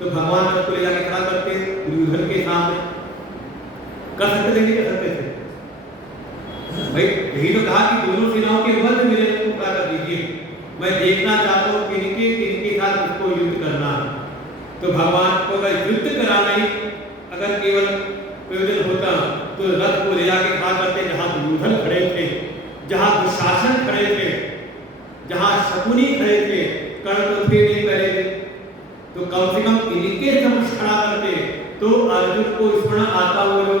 तो भगवान रथ को ले जाके खड़ा करते दुर्योधन के सामने, कर सकते थे, नहीं कर सकते थे भाई। यही तो कहा कि दोनों सेनाओं के मध्य मेरे रथ को खड़ा कर दीजिए, मैं देखना चाहता हूँ किनके साथ उसको युद्ध करना है। तो भगवान को अगर युद्ध कराना ही अगर केवल प्रयोजन होता, तो रथ को ले जाके खड़ा करते जहां दुर्योधन खड़े थे, जहां दुशासन खड़े थे, जहां शकुनी खड़े थे, कर्ण तो थे नहीं पहले थे, तो कम से कम इनके समक्ष खड़ा करते, तो अर्जुन को स्मरण आता वो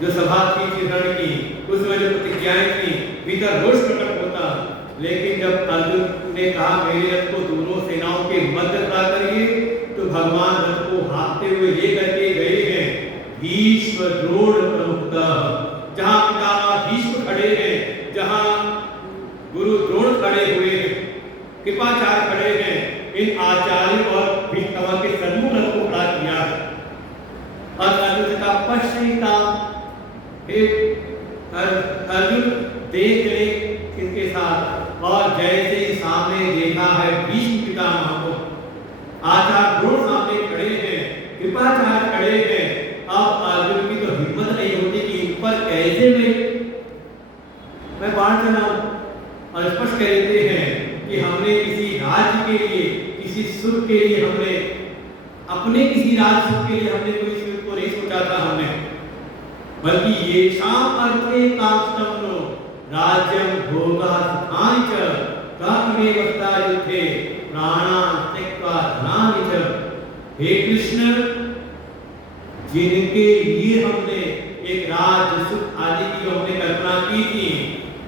जो सभा थी रण की, उसमें जो प्रतिज्ञाएं थी, भीतर रोष प्रकट होता। लेकिन जब अर्जुन ने कहा मेरे रथ को दोनों सेनाओं के मध्य खड़ा करिए, कृपाचार्य खड़े हैं, इन आचार्य और भिक्षुओं के सन्मुख रथ को खड़ा किया है और अर्जुन का पश्चिता अर्जुन देख ले किसके साथ, और जैसे ही सामने देखा है भीष्म पितामह को, आचार्य द्रोण सामने खड़े हैं, कृपाचार्य खड़े हैं। अब अर्जुन की तो हिम्मत नहीं होती कि इन पर कैसे मैं बाढ़ चलाऊं, और स्पष्ट कहते हैं कि हमने किसी राज्य के लिए, किसी सुख के लिए, हमने अपने किसी राज्य सुख के लिए हमने कोई सुख को नहीं सोचा था हमने, बल्कि ये शाम अर्थे काष्टम नो राज्यम भोगा सुखानि च तत्मे वक्ता युद्धे प्राणान् त्यक्त्वा धनानि च। हे कृष्ण, जिनके लिए हमने एक राज्य सुख आदि की हमने कल्पना की थी,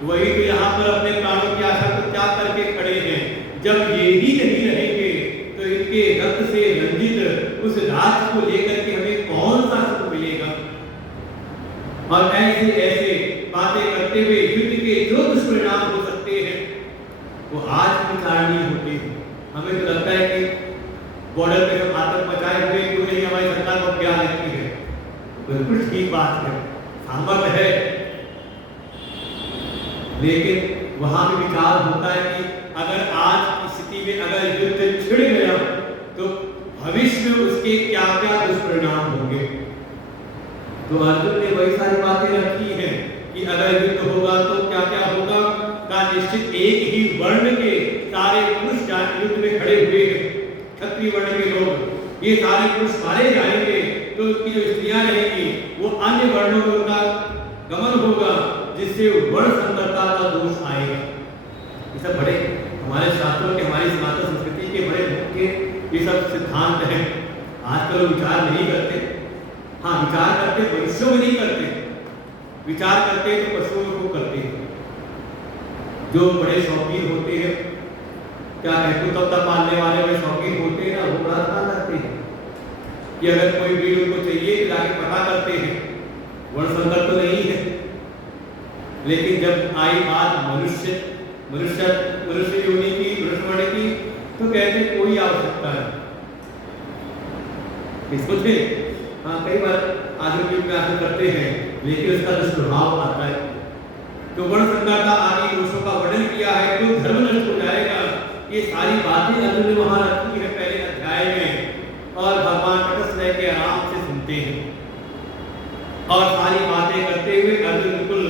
वही तो यहाँ पर अपने प्राणों की आशा को त्याग करके खड़े हैं। जब ये ही नहीं रहेंगे तो इनके रक्त से रंजित उस राज्य को लेकर के हमें कौन सा सुख मिलेगा। और ऐसे ऐसे बातें करते हुए युद्ध के जो दुष्परिणाम हो सकते हैं वो आज विचार नहीं होते। हमें तो लगता है कि बॉर्डर पे हम आतंक मचाए हुए क्यों नहीं, हमारी सरकार को क्या लगती है। बिल्कुल ठीक बात है, सामर्थ है, लेकिन वहां भी विचार होता है कि अगर आज की स्थिति में अगर युद्ध छिड़ गया तो भविष्य में उसके क्या क्या दुष्परिणाम होंगे। तो अर्जुन ने वही सारी बातें रखी हैं कि अगर युद्ध होगा तो क्या क्या होगा का निश्चित एक ही वर्ण के सारे पुरुष युद्ध में खड़े हुए हैं। क्षत्रिय वर्ण के लोग, ये सारे पुरुष मारे जाएंगे तो उनकी जो स्त्रियां रहेंगी वो अन्य वर्णों में उनका गमन होगा, जिससे वर्ण संकरता का दोष आएगा। ये सब बड़े हमारे शास्त्रों के, हमारी सनातन संस्कृति के बड़े मुख्य ये सब सिद्धांत हैं। आजकल लोग विचार नहीं करते। हाँ, विचार करते मनुष्यों में नहीं करते, विचार करते तो पशुओं को करते हैं। जो बड़े शौकीन होते हैं, क्या कहते तब तक पालने वाले बड़े शौकीन होते हैं ना, वो बड़ा ध्यान रखते हैं कि अगर कोई ब्रीड उनको चाहिए तो जाके पता करते हैं। वर्ण संकर तो नहीं है, लेकिन जब आई बात मनुष्य योनि की, मनुष्य वर्ण की, तो कहते कोई आवश्यकता है इसको थे। हाँ, कई बार आधुनिक युग में ऐसा करते हैं, लेकिन उसका दुष्प्रभाव आता है। तो वर्ण संकरता आदि दोषों का वर्णन किया है तो धर्म नष्ट हो जाएगा। ये सारी बातें अर्जुन ने वहां रखी है पहले अध्याय में, और भगवान तटस्थ रह के आराम से सुनते हैं और सारी बातें करते हुए अर्जुन बिल्कुल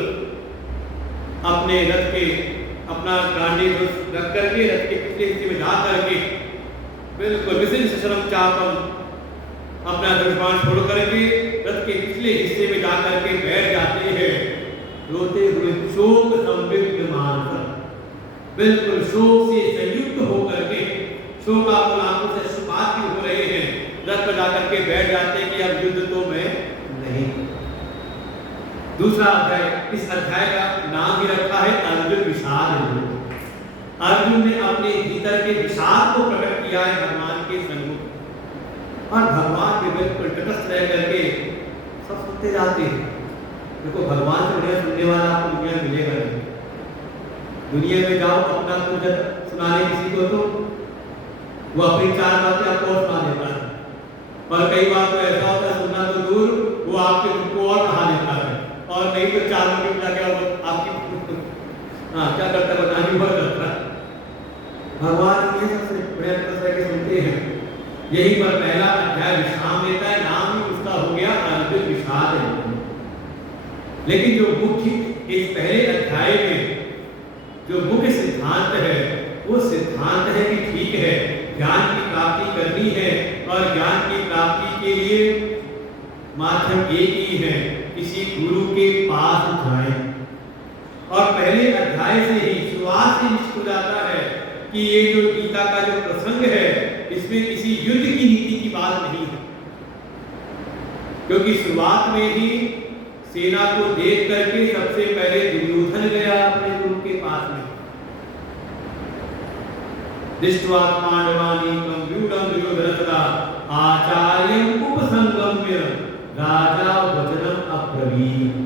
अपने रथ के अपना गांडीव रख करके रथ के पिछले हिस्से में जा करके बिल्कुल विशिष्ट शशरम चापम अपना धनुष्बाण छोड़ करके रथ के पिछले हिस्से में जा करके बैठ जाते हैं, रोते हुए शोक संविग्ध मानकर, बिल्कुल शोक से संयुक्त होकर के, शोकाकुल आंखों से अश्रुपात भी हो रहे हैं, रथ पर जाकर के बैठ जाते हैं कि अब युद्ध तो मैं नहीं। दूसरा अध्याय, इस अध्याय का नाम भी रखा है अर्जुन विषाद। अर्जुन ने अपने भीतर के विषाद को प्रकट किया है भगवान के सन्मुख, और भगवान के बिल्कुल तटस्थ रह करके सब सुनते जाते हैं। देखो, भगवान से बढ़िया सुनने वाला आपको दुनिया में मिलेगा नहीं। दुनिया में जाओ अपना कुछ सुनाने किसी को, तो वो अपनी चार बातें आपको और सुना देता है, पर कई बार तो ऐसा होता है सुनना तो दूर, वो आपके दुख को और कहा देता है, और नहीं तो 4 मिनट लगे आपकी क्या करता है बतानी बहुत करता है। भगवान ये सबसे बढ़िया तरह के सुनते हैं। यही पर पहला अध्याय विश्राम लेता है, नाम ही उसका हो गया अर्जुन विषाद। लेकिन जो मुख्य इस पहले अध्याय में जो मुख्य सिद्धांत है वो सिद्धांत है कि ठीक है, ज्ञान की प्राप्ति करनी है, और ज्ञान की प्राप्ति के लिए माध्यम एक ही है, किसी गुरु के पास जाएं। और पहले अध्याय से ही शुरुआत से निश्चित हो जाता है कि ये जो गीता का जो प्रसंग है इसमें किसी युद्ध की नीति की बात नहीं है, क्योंकि शुरुआत में ही सेना को देख करके सबसे पहले दुर्योधन गया अपने गुरु के पास में। दृष्ट्वा पांडवानीकं व्यूढं दुर्योधनस्तदा आचार्यं उपसंगम्य राजा वचनम अब्रवीत्।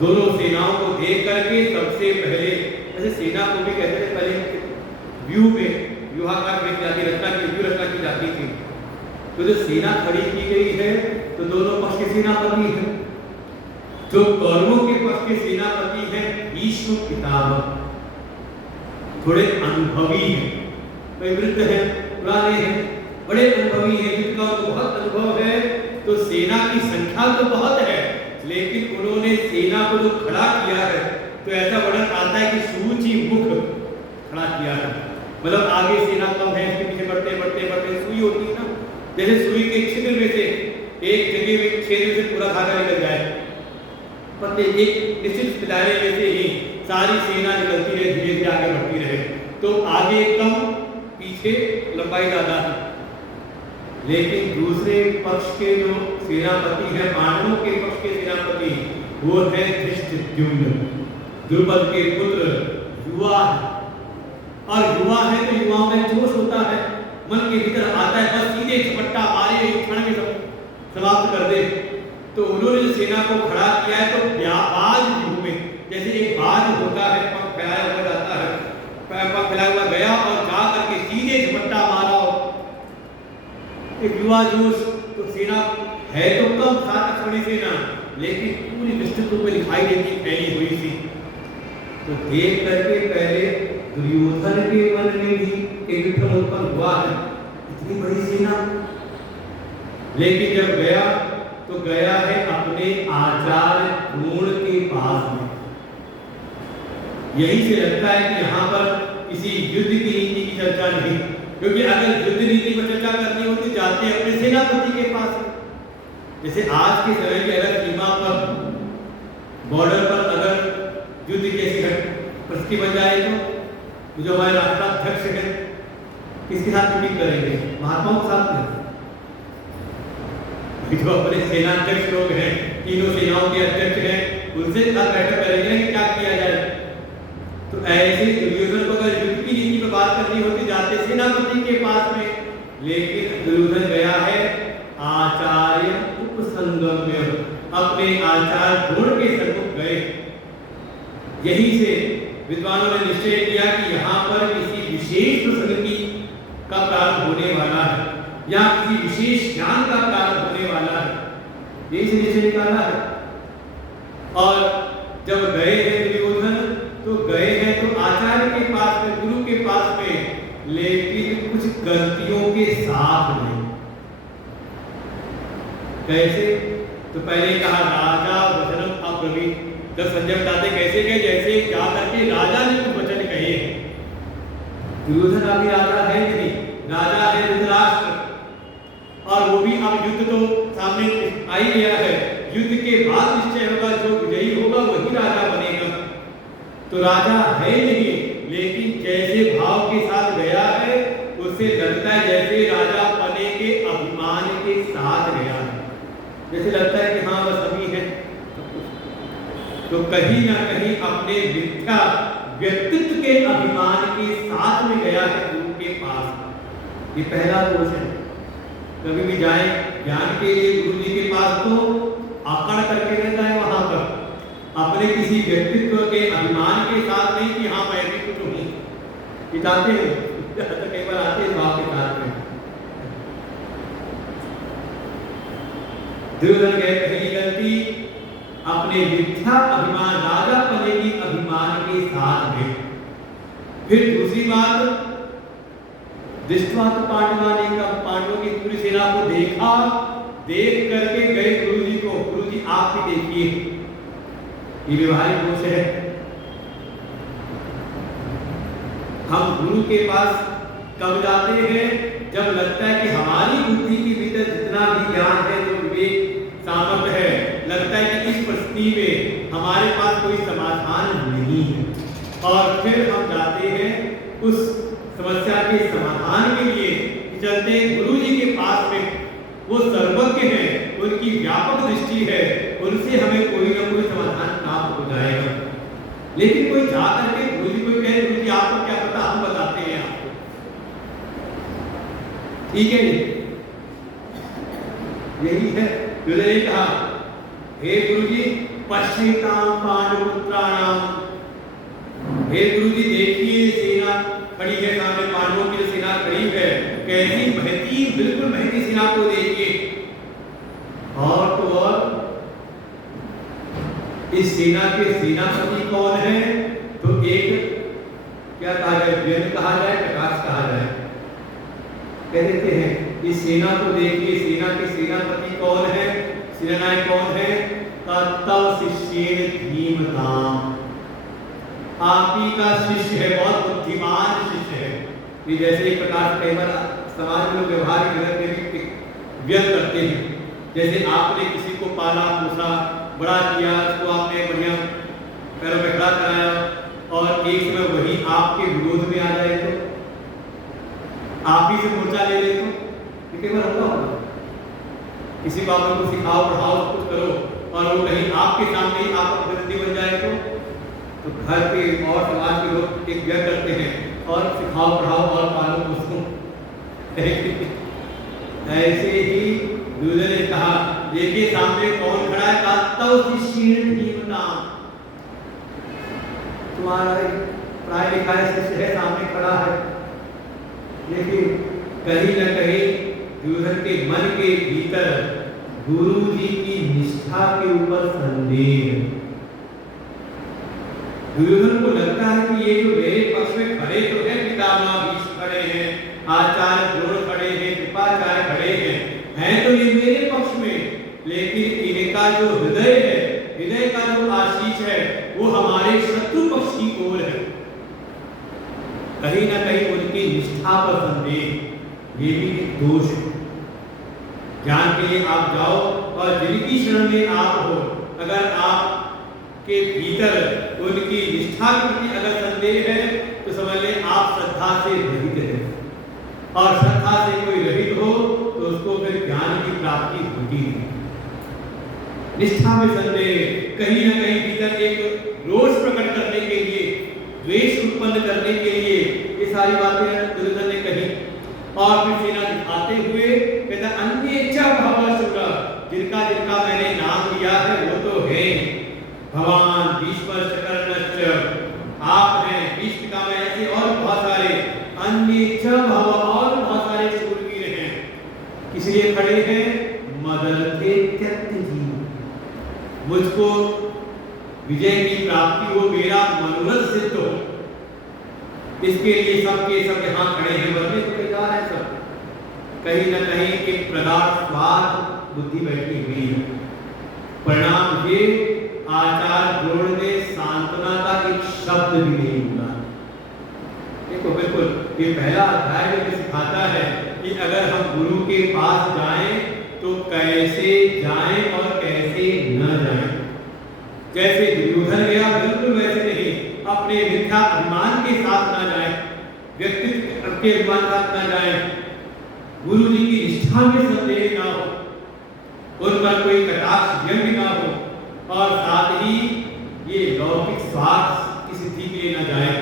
दोनों सेनाओं को देख करके सबसे पहले, ऐसे सेना को भी कहते थे पहले व्यू में व्यूहाकार में जाती रचना की व्यू रचना की जाती थी। तो जो सेना खड़ी की गई है तो दोनों पक्ष के सेनापति हैं। जो कौरवों के पक्ष के सेनापति हैं भीष्म पितामह, थोड़े अनुभवी हैं, कोई वृद्ध हैं, पुराने हैं, बड़े अनुभवी हैं, जिनका तो बहुत अनुभव है। तो सेना की संख्या तो बहुत है, लेकिन उन्होंने सेना को जो खड़ा किया है तो ऐसा वर्णन आता है कि सूची मुख खड़ा किया है। मतलब आगे सेना कम है, इसके पीछे बढ़ते बढ़ते बढ़ते सुई होती है ना, जैसे सुई के छिद्र में से एक जगह में छेद से पूरा धागा निकल जाए, पत्ते एक निश्चित दायरे में से ही सारी सेना निकलती रहे, धीरे धीरे आगे बढ़ती रहे। तो आगे कम, पीछे लंबाई ज्यादा है। लेकिन दूसरे पक्ष के जो सेनापति हैं, पांडवों के पक्ष के सेनापति, वो है धृष्टद्युम्न, द्रुपद के पुत्र, युवा है। और युवा है तो युवाओं में जोश होता है, मन के भीतर आता है बस सीधे झपट्टा मारे एक क्षण में समाप्त कर दे। तो उन्होंने जो सेना को खड़ा किया है तो व्यापार व्यू में, जैसे एक बाज होता है, पंख फैलाया हुआ जाता है, पंख फैलाया हुआ गया और जा करके सीधे झपट्टा मारा। एक युवा जोश, तो सेना है तो कम, 7 बड़ी सेना, लेकिन पूरी विस्तृत रूप में दिखाई देती फैली हुई थी। तो देख करके पहले दुर्योधन के मन में भी एक विक्रम उत्पन्न हुआ है, इतनी बड़ी सेना। लेकिन जब गया तो गया है अपने आचार्य द्रोण के पास में। यही से लगता है कि यहाँ पर किसी युद्ध की नीति की चर्चा नहीं, क्योंकि अगर युद्ध नीति पर चर्चा करनी होती जाते अपने सेनापति के पास। जैसे आज के समय की अगर सीमा पर, बॉर्डर पर अगर युद्ध कैसी परिस्थिति बन जाए तो जो हमारे राष्ट्राध्यक्ष हैं किसके साथ मीटिंग करेंगे? महात्माओं के साथ में। जो अपने सेनाध्यक्ष लोग हैं, तीनों सेनाओं के अध्यक्ष हैं, उनसे साथ बैठक करेंगे कि क्या किया जाए। तो ऐसे दुर्योधन को अगर युद्ध की नीति पर बात करनी होती जाते सेनापति के पास में, लेकिन दुर्योधन गया है आचार्य उपसंगम्य, अपने आचार्य द्रोण के सम्मुख गए। यही से विद्वानों ने निश्चय किया कि यहाँ पर किसी विशेष प्रसंग का प्रारंभ होने वाला है या किसी विशेष ज्ञान का प्रारंभ होने वाला है, यही से निश्चय निकाला है। और जब गए हैं दुर्योधन तो गए हैं तो आचार्य के पास में, गुरु के पास में, लेकिन कुछ गलतियों के साथ में। कैसे? तो पहले कहा राजा वचनम अब्रवीत। जब संजय बताते कैसे गए, जैसे क्या करके राजा ने कुछ वचन कहे। दुर्योधन अभी राजा है नहीं, राजा है धृतराष्ट्र, और वो भी अब युद्ध तो सामने आ ही गया है। युद्ध के बाद निश्चय होगा, जो विजयी होगा वही राजा बनेगा। तो राजा है नहीं, लेकिन जैसे भाव के साथ गया है उससे लगता है जैसे राजा पने के अभिमान के साथ गया है, जैसे लगता है कि हाँ बस अभी है। तो कहीं ना कहीं अपने मिथ्या व्यक्तित्व के अभिमान के साथ में गया है गुरु के पास। ये पहला दोष है। कभी भी जाए ज्ञान के लिए गुरु जी के पास तो आकड़ करके रहता है वहां पर, अपने किसी व्यक्तित्व के अभिमान के साथ नहीं कि हाँ मैं भी कुछ हूँ। ये चाहते हैं कई बार आते हैं भाव के साथ में। दुर्योधन गए पहली गलती अपने मिथ्या अभिमान, राजा पने की अभिमान के साथ में। फिर दूसरी बात, दृष्टवा तो पांडवानी का, पांडवों की पूरी सेना को देखा, देख करके गए गुरु जी को, गुरु जी आप भी देखिए। ये व्यवहारिक दोष है। हम गुरु के पास कब जाते हैं? जब लगता है कि हमारी बुद्धि के भीतर जितना भी ज्ञान है, जो विवेक सामर्थ्य है, लगता है कि इस परिस्थिति में हमारे पास कोई समाधान नहीं है, और फिर हम जाते हैं उस समस्या के समाधान के लिए चलते गुरु जी के पास में। वो सर्वज्ञ हैं, उनकी व्यापक दृष्टि है, उनसे हमें कोई ना कोई समाधान प्राप्त हो जाएगा। लेकिन कोई जा करके गुरु जी को कहे गुरु जी आपको क्या पता, हम बताते हैं आपको, ठीक है? यही है जो ने कहा, हे गुरु जी पश्चिताम पांडुपुत्राणाम, हे गुरु जी देखिए सेना खड़ी है सामने, पांडवों की जो सेना खड़ी है, कैसी बहती, बिल्कुल बहती सेना को देखिए। और तो और इस सेना के सेनापति कौन है? तो एक क्या कहा जाए, व्यंग कहा जाए, प्रकाश कहा जाए। कह देते हैं इस सेना को देखिए, सेना के सेनापति कौन है, सेनानायक कौन है? तव शिष्य धीमताम, आप ही का शिष्य है, बहुत बुद्धिमान शिष्य है। ये जैसे एक प्रकार कई बार समाज में व्यवहारिक जगत में भी व्यक्त करते हैं, जैसे आपने किसी को पाला पोसा बड़ा किया, उसको आपने बढ़िया पैरों पे खड़ा कराया, और एक समय वही आपके विरोध में आ जाए तो, आप ही से मोर्चा ले ले तो, ये कई बार होता होगा। किसी को आप उनको सिखाओ, पढ़ाओ, कुछ करो, और वो कहीं आपके सामने ही आप विरोधी बन जाए तो घर के और समाज के लोग एक व्यय करते हैं, और सिखाओ, पढ़ाओ और पालो उसको। ऐसे ही दूसरे ने कहा, देखिए सामने कौन खड़ा है? तव शिष्य धीमताम, तुम्हारा पढ़ाई लिखाई शिष्य है, सामने खड़ा है। लेकिन कहीं न कहीं दुर्योधन के मन के भीतर गुरु जी की निष्ठा के ऊपर संदेह। दुर्योधन को लगता है कि ये जो मेरे पक्ष में खड़े तो हैं, पितामह भीष्म खड़े हैं, आचार्य द्रोण खड़े हैं, कृपाचार्य खड़े हैं तो ये मेरे पक्ष में, लेकिन इनका जो हृदय है, हृदय का जो आशीष है, वो हमारे शत्रु पक्ष की ओर है। कहीं ना कहीं उनकी निष्ठा पर संदेह, ये भी एक दोष है। ज्ञान के लिए आप जाओ, और जिनकी शरण में आप हो, अगर आप के भीतर उनकी निष्ठा के प्रति अगर संदेह है, तो समझ लें आप श्रद्धा से रहित हैं, और श्रद्धा से कोई रहित हो तो उसको फिर ज्ञान की प्राप्ति होती है। निष्ठा में संदेह, कहीं ना कहीं भीतर एक रोष प्रकट करने के लिए, द्वेष उत्पन्न करने के लिए ये सारी बातें दुर्योधन ने कही। और फिर सेना दिखाते हुए कहता, अन्येच्छा भवशूरा, जिनका जिनका मैंने नाम लिया है वो तो है भगवान भीष्म शकर्णश्च, आप हैं, भीष्म का मैं ऐसे और बहुत सारे अन्येच्छा भव, और बहुत सारे शूरवीर हैं। किस लिए खड़े हैं? मदर्थे त्यक्त जी, मुझको विजय की प्राप्ति हो, मेरा मनोरथ सिद्ध हो, इसके लिए सबके सब यहाँ खड़े हैं, मरने को तैयार है सब। कहीं न कहीं एक प्रगाढ़ स्वार्थ बुद्धि बैठी हुई है। परिणाम ये, आचार्य द्रोण ने सांत्वना का एक शब्द भी नहीं बोला। देखो बिल्कुल ये पहला अध्याय में सिखाता है कि अगर हम गुरु के पास जाएं तो कैसे जाएं और कैसे न जाएं। जैसे दुर्योधन गया, बिल्कुल वैसे नहीं, अपने मिथ्या अभिमान के साथ ना जाएं, व्यक्तित्व के अभिमान के साथ ना जाएं, गुरु जी की निष्ठा में संदेह ना हो, उन पर कोई कटाक्ष व्यंग ना हो, और साथ ही ये लौकिक स्वार्थ की सिद्धि के लिए न जाए।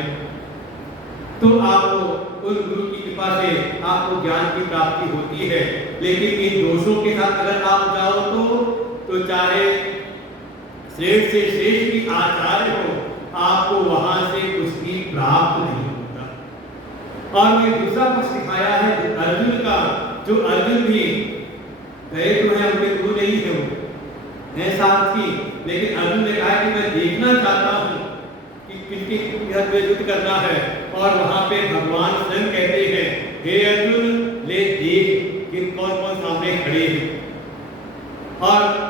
तो आपको उन गुरु की कृपा से आपको ज्ञान की प्राप्ति होती है। लेकिन इन दोषों के साथ अगर आप जाओ तो चाहे श्रेष्ठ से श्रेष्ठ भी आचार्य हो, आपको वहां से कुछ भी प्राप्त नहीं होता। और ये दूसरा पक्ष दिखाया है अर्जुन का, जो अर्जुन भी गए तो है, उनके गुरु नहीं है, वो है साथी, लेकिन अर्जुन ने कहा कि मैं देखना चाहता हूं कि किनकी युद्ध करना है। और वहां पे भगवान स्वयं कहते हैं, हे अर्जुन ले देख कि कौन कौन सामने खड़े हैं। और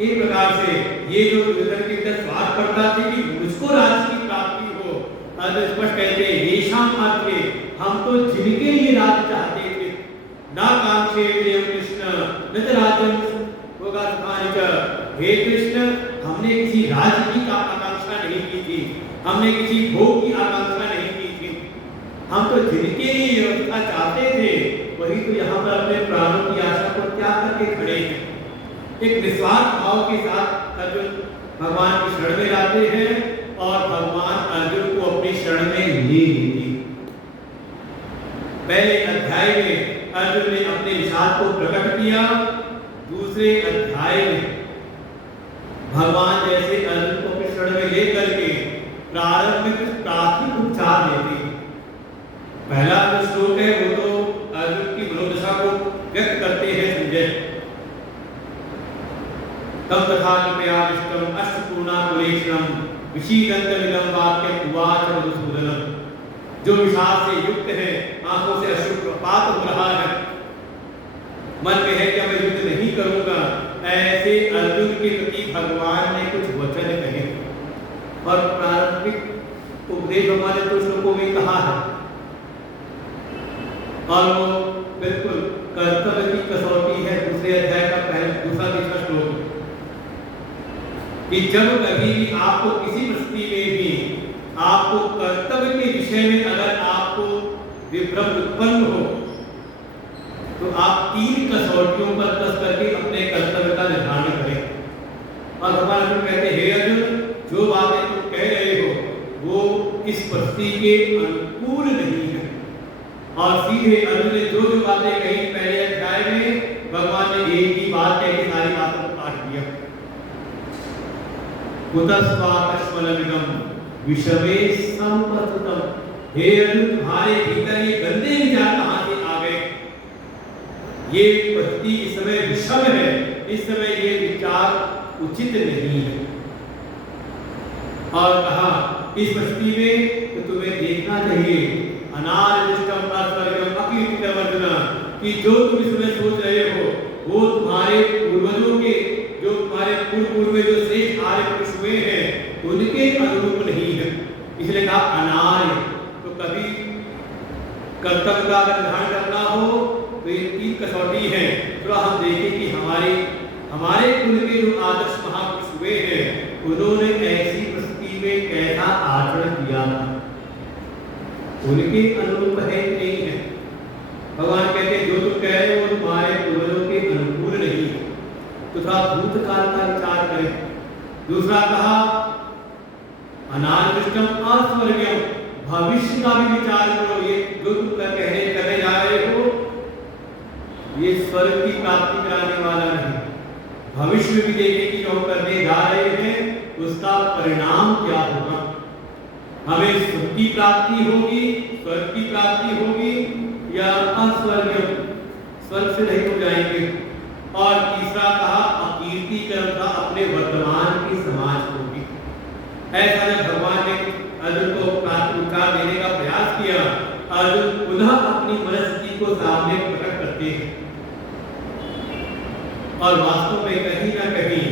इस प्रकार से ये जो युद्ध के अंदर स्वार्थ पड़ता थी कि मुझको राज्य की प्राप्ति हो, अर्जुन स्पष्ट कहते हैं, ये शाम आते हम तो जिनके लिए राज्य चाहते थे, ना कांक्षे देव कृष्ण न राज्यम होगा सुखानिक। हे कृष्ण, हमने किसी राज्य की आकांक्षा नहीं की थी, हमने किसी भोग की आकांक्षा नहीं की थी, हम तो जिनके लिए व्यवस्था चाहते थे वही तो यहाँ पर अपने प्राणों की आशा को त्याग करके खड़े हैं। एक निस्वार्थ भाव के साथ अर्जुन भगवान की शरण में लाते हैं और भगवान अर्जुन को अपनी शरण में ले लेते हैं। पहले अध्याय में अर्जुन ने अपने विचार को प्रकट किया, दूसरे अध्याय में भगवान जैसे अर्जुन को अपनी शरण में लेकर के प्रारंभ में कुछ प्राथमिक उपचार देते हैं। पहला जो श्लोक है वो तो अर्जुन की मनोदशा को व्यक्त करते हैं संजय। तम तथा कृपयाविष्टम अष्टपूर्णाकुलेशनम विषीदन्तमिदं वाक्यम् उवाच मधुसूदनः। जो विषाद से युक्त है, आंखों से अश्रुपात हो रहा है, मन में है कि मैं युद्ध नहीं करूंगा, ऐसे अर्जुन के प्रति भगवान ने कुछ वचन कहे। और प्रारंभिक उपदेश हमारे तो श्लोकों में कहा है, और वो बिल्कुल कर्तव्य की कसौटी है। दूसरे अध्याय का दूसरा तीसरा श्लोक कि जब कभी भी आपको किसी परिस्थिति में भी आपको कर्तव्य के विषय में अगर आपको विभ्रम उत्पन्न हो तो आप 3 कसौटियों पर कस करके अपने कर्तव्य का निर्धारण करें। और भगवान अर्जुन कहते हैं, हे अर्जुन, जो बातें तुम कह रहे हो वो इस परिस्थिति के अनुकूल नहीं है। और सीधे अर्जुन ने जो जो बातें कही पहले अध्याय में, भगवान ने एक ही बात कह के सारी बातों को काट दिया। कुतस्वाकस्मलमिदं विषमे संपततम। हे अर्जुन, तुम्हारे भीतर ये गंदे विचार कहां से आ गए? ये पत्ती इस समय विषम है, इस समय ये विचार उचित नहीं है। और कहा इस परिस्थिति में तो तुम्हें देखना चाहिए अनादिष्टम अस्वर्गम अकीर्तितम अर्जुन, कि जो तुम इस समय सोच रहे हो वो तुम्हारे पूर्वजों के, जो तुम्हारे पूर्व में जो श्रेष्ठ आर्य पुरुष हुए हैं उनके अनुरूप नहीं है। इसलिए कहा अनार्य। तो कभी कर्तव्य का अगर ध्यान करना हो तो ये 3 कसौटी है। तो हम देखें कि हमारे कुल के जो आदर्श महापुरुष हुए हैं उन्होंने ऐसी परिस्थिति में कैसा आचरण किया था, उनके अनुरूप है नहीं है। भगवान कहते हैं जो तुम कह रहे हो तुम्हारे पूर्वजों के अनुकूल नहीं है, तो थोड़ा भूतकाल का विचार करें। दूसरा कहा अनादिष्टम अस्वर्गम, भविष्य का भी विचार करो। ये जो तुम करने जा रहे हो ये स्वर्ग की प्राप्ति कराने वाला नहीं। भविष्य में भी देखें कि जो करने जा रहे हैं उसका परिणाम क्या होगा। हमें सुख की प्राप्ति होगी, स्वर्ग की प्राप्ति होगी, या अस्वर्ग, स्वर्ग से नहीं हो जाएंगे। और तीसरा कहा अकीर्ति कर्म अपने वर्तमान की समाज को भी। ऐसा जब भगवान ने अर्जुन को प्राथमिकता देने का प्रयास किया, अर्जुन पुनः अपनी मनस्थिति को सामने प्रकट करते हैं। और वास्तव में कहीं ना कहीं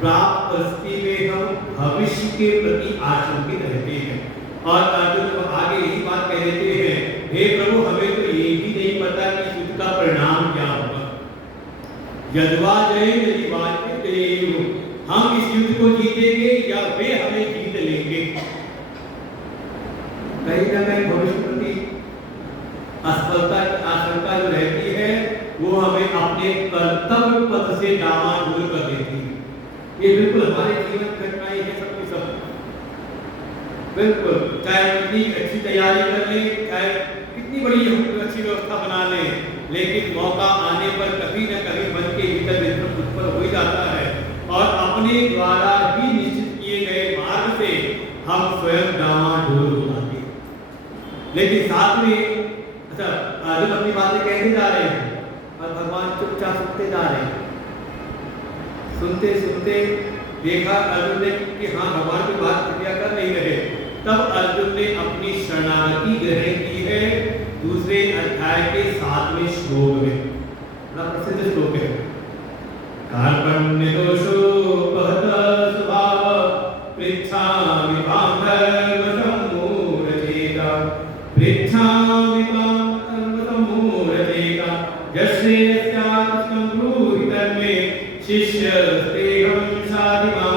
प्राप्त परिस्थिति में हम भविष्य के प्रति आशंकित रहते हैं। और अर्जुन को आगे यही बात कह देते हैं, हे प्रभु, हमें तो ये भी नहीं पता कि युद्ध का परिणाम क्या होगा। यद्वा जय यदि वाजपेयी, हम इस युद्ध को जीतेंगे या वे हमें जीत लेंगे। कहीं ना कहीं भविष्य प्रति असफलता की आशंका जो रहती है वो हमें अपने कर्तव्य पथ से डामाडोल कर देती है। ये बिल्कुल हमारे जीवन की घटनाएं हैं, सबकी सब। बिल्कुल, चाहे हम इतनी अच्छी तैयारी कर लें, चाहे कितनी बड़ी अच्छी व्यवस्था बना लें, लेकिन मौका आने पर कभी न कभी मन के भीतर विद्रोह उत्पन्न हो जाता है और अपने द्वारा ही निश्चित किए गए मार्ग से हम स्वयं डामाडोल हो जाते हैं। लेकिन साथ में अच्छा अर्जुन अपनी बातें कहते जा रहे हैं और भगवान चुपचाप सुनते जा रहे हैं। सुनते सुनते देखा अर्जुन ने कि हाँ भगवान की बात क्रिया कर नहीं रहे। तब अर्जुन ने अपनी शरणागति ग्रहण की है दूसरे अध्याय के 7वें श्लोक में। बड़ा प्रसिद्ध श्लोक है। कार्पण्य दोषोपहत स्वभाव पृच्छामि मां धर्म सम्मूढचेता, पृच्छामि मां धर्म सम्मूढचेता, यश्रेयस्यात्मं ब्रूहि तन्मे शिष्यस्तेहं शाधि मां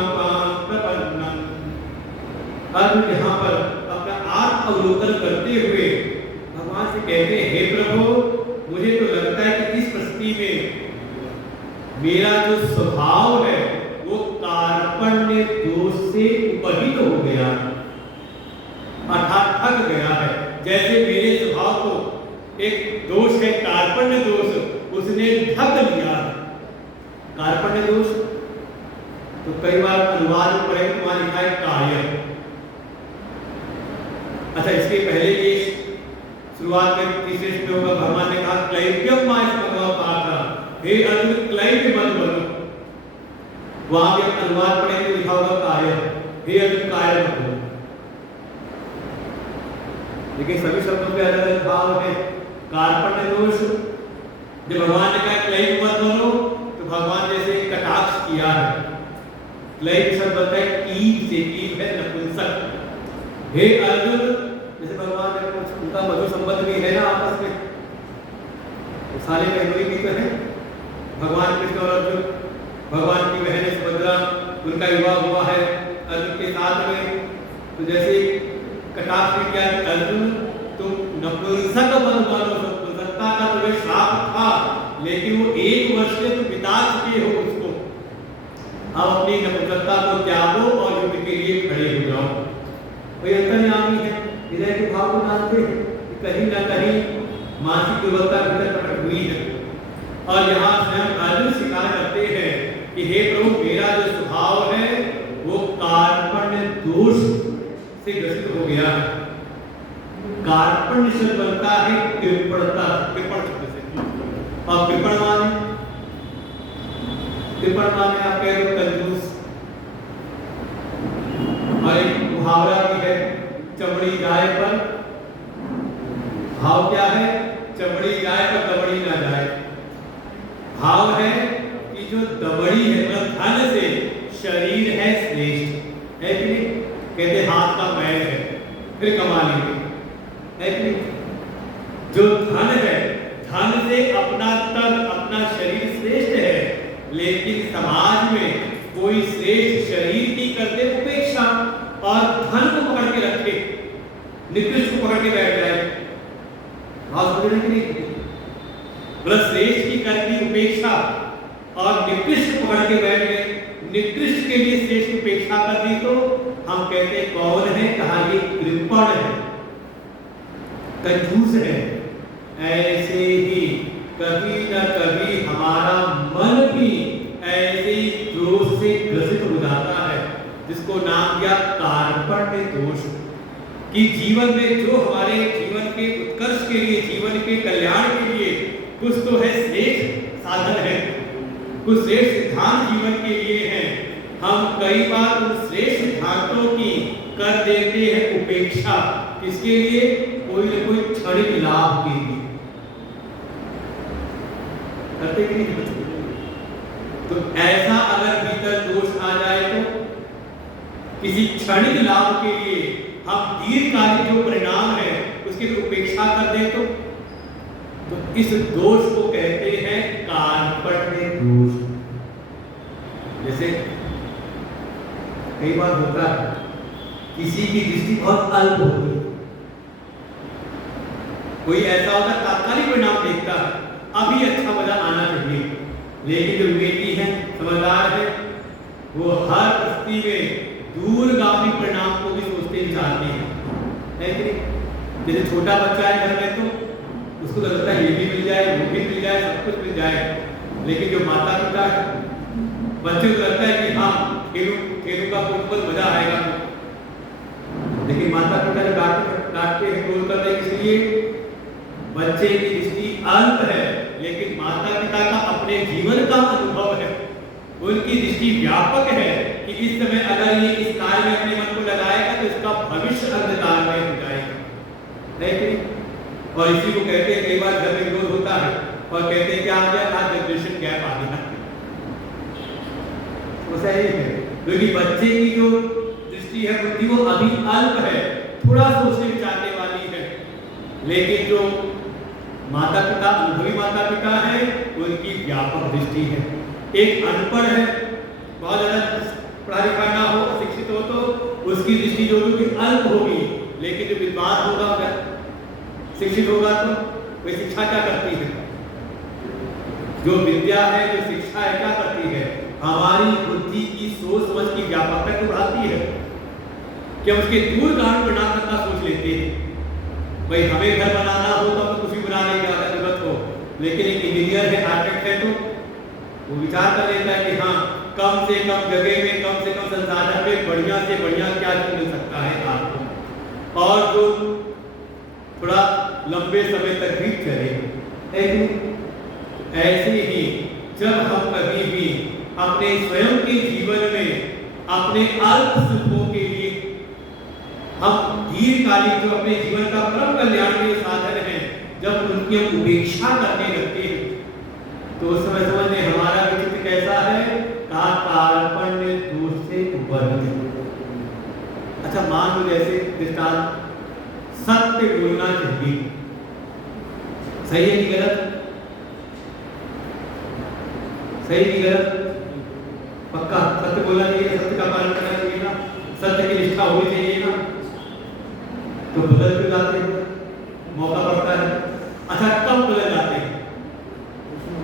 प्रपन्नम्। अर्जुन यहाँ पर अपना आत्म अवलोकन करते हुए भगवान से कहते हैं, हे प्रभु, मुझे तो लगता है कि इस परिस्थिति में मेरा जो स्वभाव है वो कार्पण्य दोष से उपहित हो गया, अर्थात थक गया है। जैसे मेरे स्वभाव को एक दोष है कार्पण्य दोष, उसने ढक लिया है। कार्पण्य दोष तो कई बार अनुवाद पढ़े तो वहां लिखा है कायर, अच्छा, इसके पहले ये शुरुआत में तीसरे श्लोक में होगा, भगवान ने कहा क्लैप्यम माय भगवान पात्र, हे अर्जुन क्लैप्य मत बनो। वहां पे अनुवाद पढ़ेंगे तो लिखा होगा कायर, हे अर्जुन कायर मत बनो। लेकिन सभी शब्दों के अलग अलग भाव है। कार्पण्य दोष, जब भगवान ने कहा क्लैप्य मत बनो तो भगवान जैसे कटाक्ष किया है। क्लैप्य शब्द होता है कीट से, कीट है नपुंसक। हे अर्जुन, जैसे भगवान ने उनका मधुर संबंध भी है ना आपस में, तो सारे बहनोई भी तो है। भगवान कृष्ण और अर्जुन, भगवान की बहन सुभद्रा, उनका विवाह हुआ है अर्जुन के साथ में। तो जैसे कटाक्ष ने किया कि अर्जुन तुम नपुंसक मत बनो, नपुंसकता का तुम्हें श्राप था, लेकिन वो 1 वर्ष के तुम बिता चुके हो उसको। अब अपनी नपुंसकता को त्यागो और युद्ध के लिए खड़े हो जाओ। कोई अंतर्यामी है, हृदय के भाव को जानते हैं कि कहीं ना कहीं मानसिक दुर्बलता भीतर प्रकट हुई है। और यहाँ स्वयं अर्जुन स्वीकार करते हैं कि हे प्रभु, मेरा जो स्वभाव है वो कार्पण्य दोष से ग्रसित हो गया। कार्पण्य शब्द बनता है कृपणता, कृपण शब्द से। और कृपण माने आप कह रहे हो कंजूस। और एक मुहावरा भी है, चमड़ी जाए पर, भाव क्या है? चमड़ी जाए पर दबड़ी ना जाए। भाव है कि जो दबड़ी है मतलब धन से शरीर है श्रेष्ठ है कि नहीं? कहते हाथ का मैल है फिर कमा लेंगे, है कि नहीं? जो धन है, धन से अपना तन, अपना शरीर श्रेष्ठ है, लेकिन समाज में कोई श्रेष्ठ शरीर की करते उपेक्षा और धन को पकड़ के रखे, निकृष्ट को पकड़ के बैठ जाए। मतलब श्रेष्ठ की करती उपेक्षा और निकृष्ट को पकड़ के बैठ गए, निकृष्ट के लिए श्रेष्ठ उपेक्षा कर दी, तो हम कहते कौन है? कहा ये कृपण है, कंजूस है। ऐसे ही कभी न कभी हमारा मन भी ऐसे ही दोष से ग्रसित हो जाता है, जिसको नाम दिया कार्पण्य दोष। कि जीवन में जो हमारे जीवन के उत्कर्ष के लिए, जीवन के कल्याण के लिए कुछ तो है श्रेष्ठ साधन है, कुछ श्रेष्ठ सिद्धांत जीवन के लिए हैं, हम कई बार उन श्रेष्ठ सिद्धांतों की कर देते हैं उपेक्षा। किसके लिए? कोई न कोई क्षणिक लाभ के लिए करते कि नहीं? तो ऐसा अगर भीतर दोष आ जाए तो किसी क्षणिक लाभ के लिए हम दीर्घकालिक जो परिणाम है उसकी उपेक्षा कर दें तो इस दोष को कहते हैं कार्पण्य दोष। जैसे कई बार होता है किसी की दृष्टि बहुत अल्प होती है, कोई ऐसा होता है तात्कालिक परिणाम देखता है, अभी अच्छा मजा आना चाहिए, लेकिन जो विवेकी है, समझदार है, वो हर स्थिति में दूरगामी परिणाम को भी सोचते विचारते हैं, है कि नहीं? जैसे छोटा बच्चा है घर में तो उसको लगता है ये भी मिल जाए, वो भी मिल जाए, सब कुछ मिल जाए, लेकिन जो माता पिता है, बच्चे को लगता है कि हाँ खेलूंगा बहुत मजा आएगा, लेकिन माता पिता जो डांटते हैं क्रोध करते हैं, इसलिए बच्चे की दृष्टि अल्प है, लेकिन माता पिता का अपने जीवन का अनुभव है, उनकी दृष्टि व्यापक है कि इस समय अगर ये इस कार्य में अपने मन को लगाएगा तो इसका भविष्य अंधकार में हो जाएगा, नहीं? और इसी को कहते हैं, कई बार घर में विरोध होता है और कहते हैं क्या आ गया, आज जनरेशन गैप आ गया। वो सही है, क्योंकि बच्चे की जो दृष्टि है, बुद्धि वो अभी अल्प है, थोड़ा सोचने विचारने वाली है, लेकिन जो माता पिता, अनुभवी माता पिता है, उनकी व्यापक दृष्टि है। एक अनपढ़ है, बहुत ज्यादा पढ़ा लिखा ना हो, शिक्षित हो, तो उसकी दृष्टि जो होगी अल्प होगी, लेकिन जो विद्वान होगा, शिक्षित होगा, तो वह शिक्षा क्या करती है? जो विद्या है, जो शिक्षा है, क्या करती है? हमारी बुद्धि की सोच समझ की व्यापकता को बढ़ाती है कि हम उसके दूरगामी परिणाम तक का सोच लेते हैं। भाई हमें घर बनाना हो तो कुछ भी बनाने की जरूरत हो, लेकिन एक इंजीनियर है, आर्किटेक्ट है, तो वो विचार कर लेता है कि हाँ कम से कम जगह में, कम से कम संसाधन में बढ़िया से बढ़िया क्या चीज मिल सकता है आपको, और जो थोड़ा लंबे समय तक भी चले। ऐसे ही जब हम कभी भी अपने स्वयं के जीवन में अपने अल्प सुखों के लिए हम दीर्घकालिक जो अपने जीवन का परम कल्याण के साधन है, जब उनकी हम उपेक्षा करने लगते हैं तो उस समय समझ में हमारा विचित्र कैसा है, कार्पण्य दोष से वर्जित। अच्छा मान लो जैसे दृष्टांत, सत्य बोलना चाहिए, सही है कि गलत? सही कि गलत? पक्का सत्य बोलना चाहिए, सत्य का पालन करना चाहिए ना, सत्य की निष्ठा होनी चाहिए ना, तो बदल क्यों जाते हैं? मौका पड़ता है। अच्छा कब बदल जाते हैं?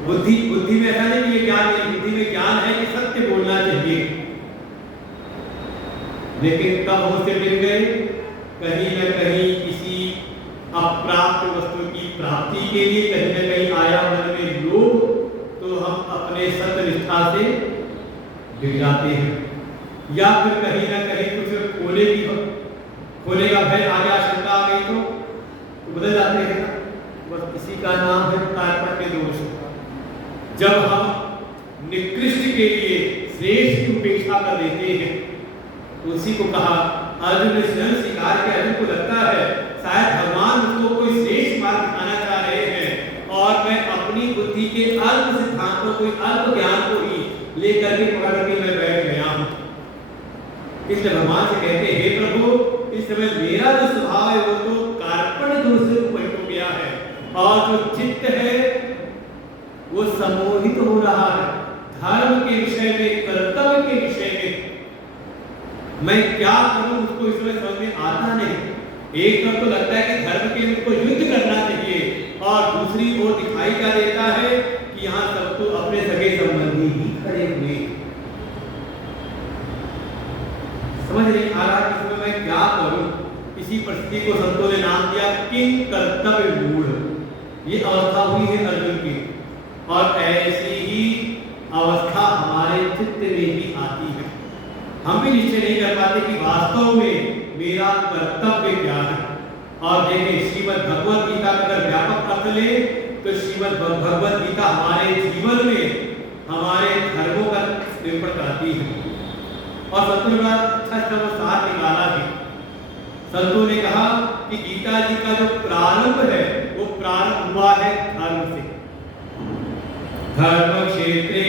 बुद्धि में ऐसा नहीं कि ये ज्ञान नहीं, बुद्धि में ज्ञान है कि सत्य बोलना चाहिए, लेकिन कब हम उससे गिर गए? कहीं न कहीं किसी अप्राप्त वस्तु की प्राप्ति के लिए कहीं न कहीं आया मन में लोभ, तो हम अपने सत्य निष्ठा से गिर जाते हैं। या फिर कहीं न कहीं कुछ खोले का भय आ गया, शंका आ गई तो बदल जाते हैं ना। बस इसी का नाम है कार्पण्य दोष। जब हम निकृष्ट के लिए श्रेष्ठ की उपेक्षा कर देते हैं, तो उसी को कहा अर्जुन ने स्वयं स्वीकार किया। अर्जुन को लगता है शायद भगवान मुझको कोई श्रेष्ठ मार्ग दिखाना चाह रहे हैं और मैं अपनी बुद्धि के अल्प सिद्धांतों को, अल्प ज्ञान को ही लेकर के पकड़ के मैं बैठ गया हूं। इसलिए भगवान से कहते हे प्रभु, इस समय मेरा जो स्वभाव है वो तो कार्पण्य दोष से उपहित हो गया है और जो चित्त है वो सम्मोहित हो रहा है धर्म के विषय में, कर्तव्य के विषय में। मैं क्या करूं उसको इस समय समझ में आता नहीं। एक तरफ तो लगता है कि धर्म के लिए उसको युद्ध करना चाहिए और दूसरी ओर दिखाई क्या देता है कि यहाँ सब तो अपने सगे संबंधी ही खड़े हुए। समझ नहीं आ रहा कि इसमें मैं क्या करूं। इसी परिस्थिति को संतों ने नाम दिया किं कर्तव्य मूढ़। ये अवस्था हुई है अर्जुन की, और ऐसी ही अवस्था हमारे चित्त में भी आती है। हम भी निश्चय नहीं कर पाते कि वास्तव में मेरा कर्तव्य क्या है। और देखें श्रीमद् भगवत गीता का अगर व्यापक अर्थ ले तो श्रीमद् भगवत गीता हमारे जीवन में हमारे धर्मों का निरूपण कराती है। और संतों ने बड़ा अच्छा सार निकाला है। संतों ने कहा कि गीता जी का जो प्रारंभ है वो प्रारंभ हुआ है धर्म से। धर्म क्षेत्रे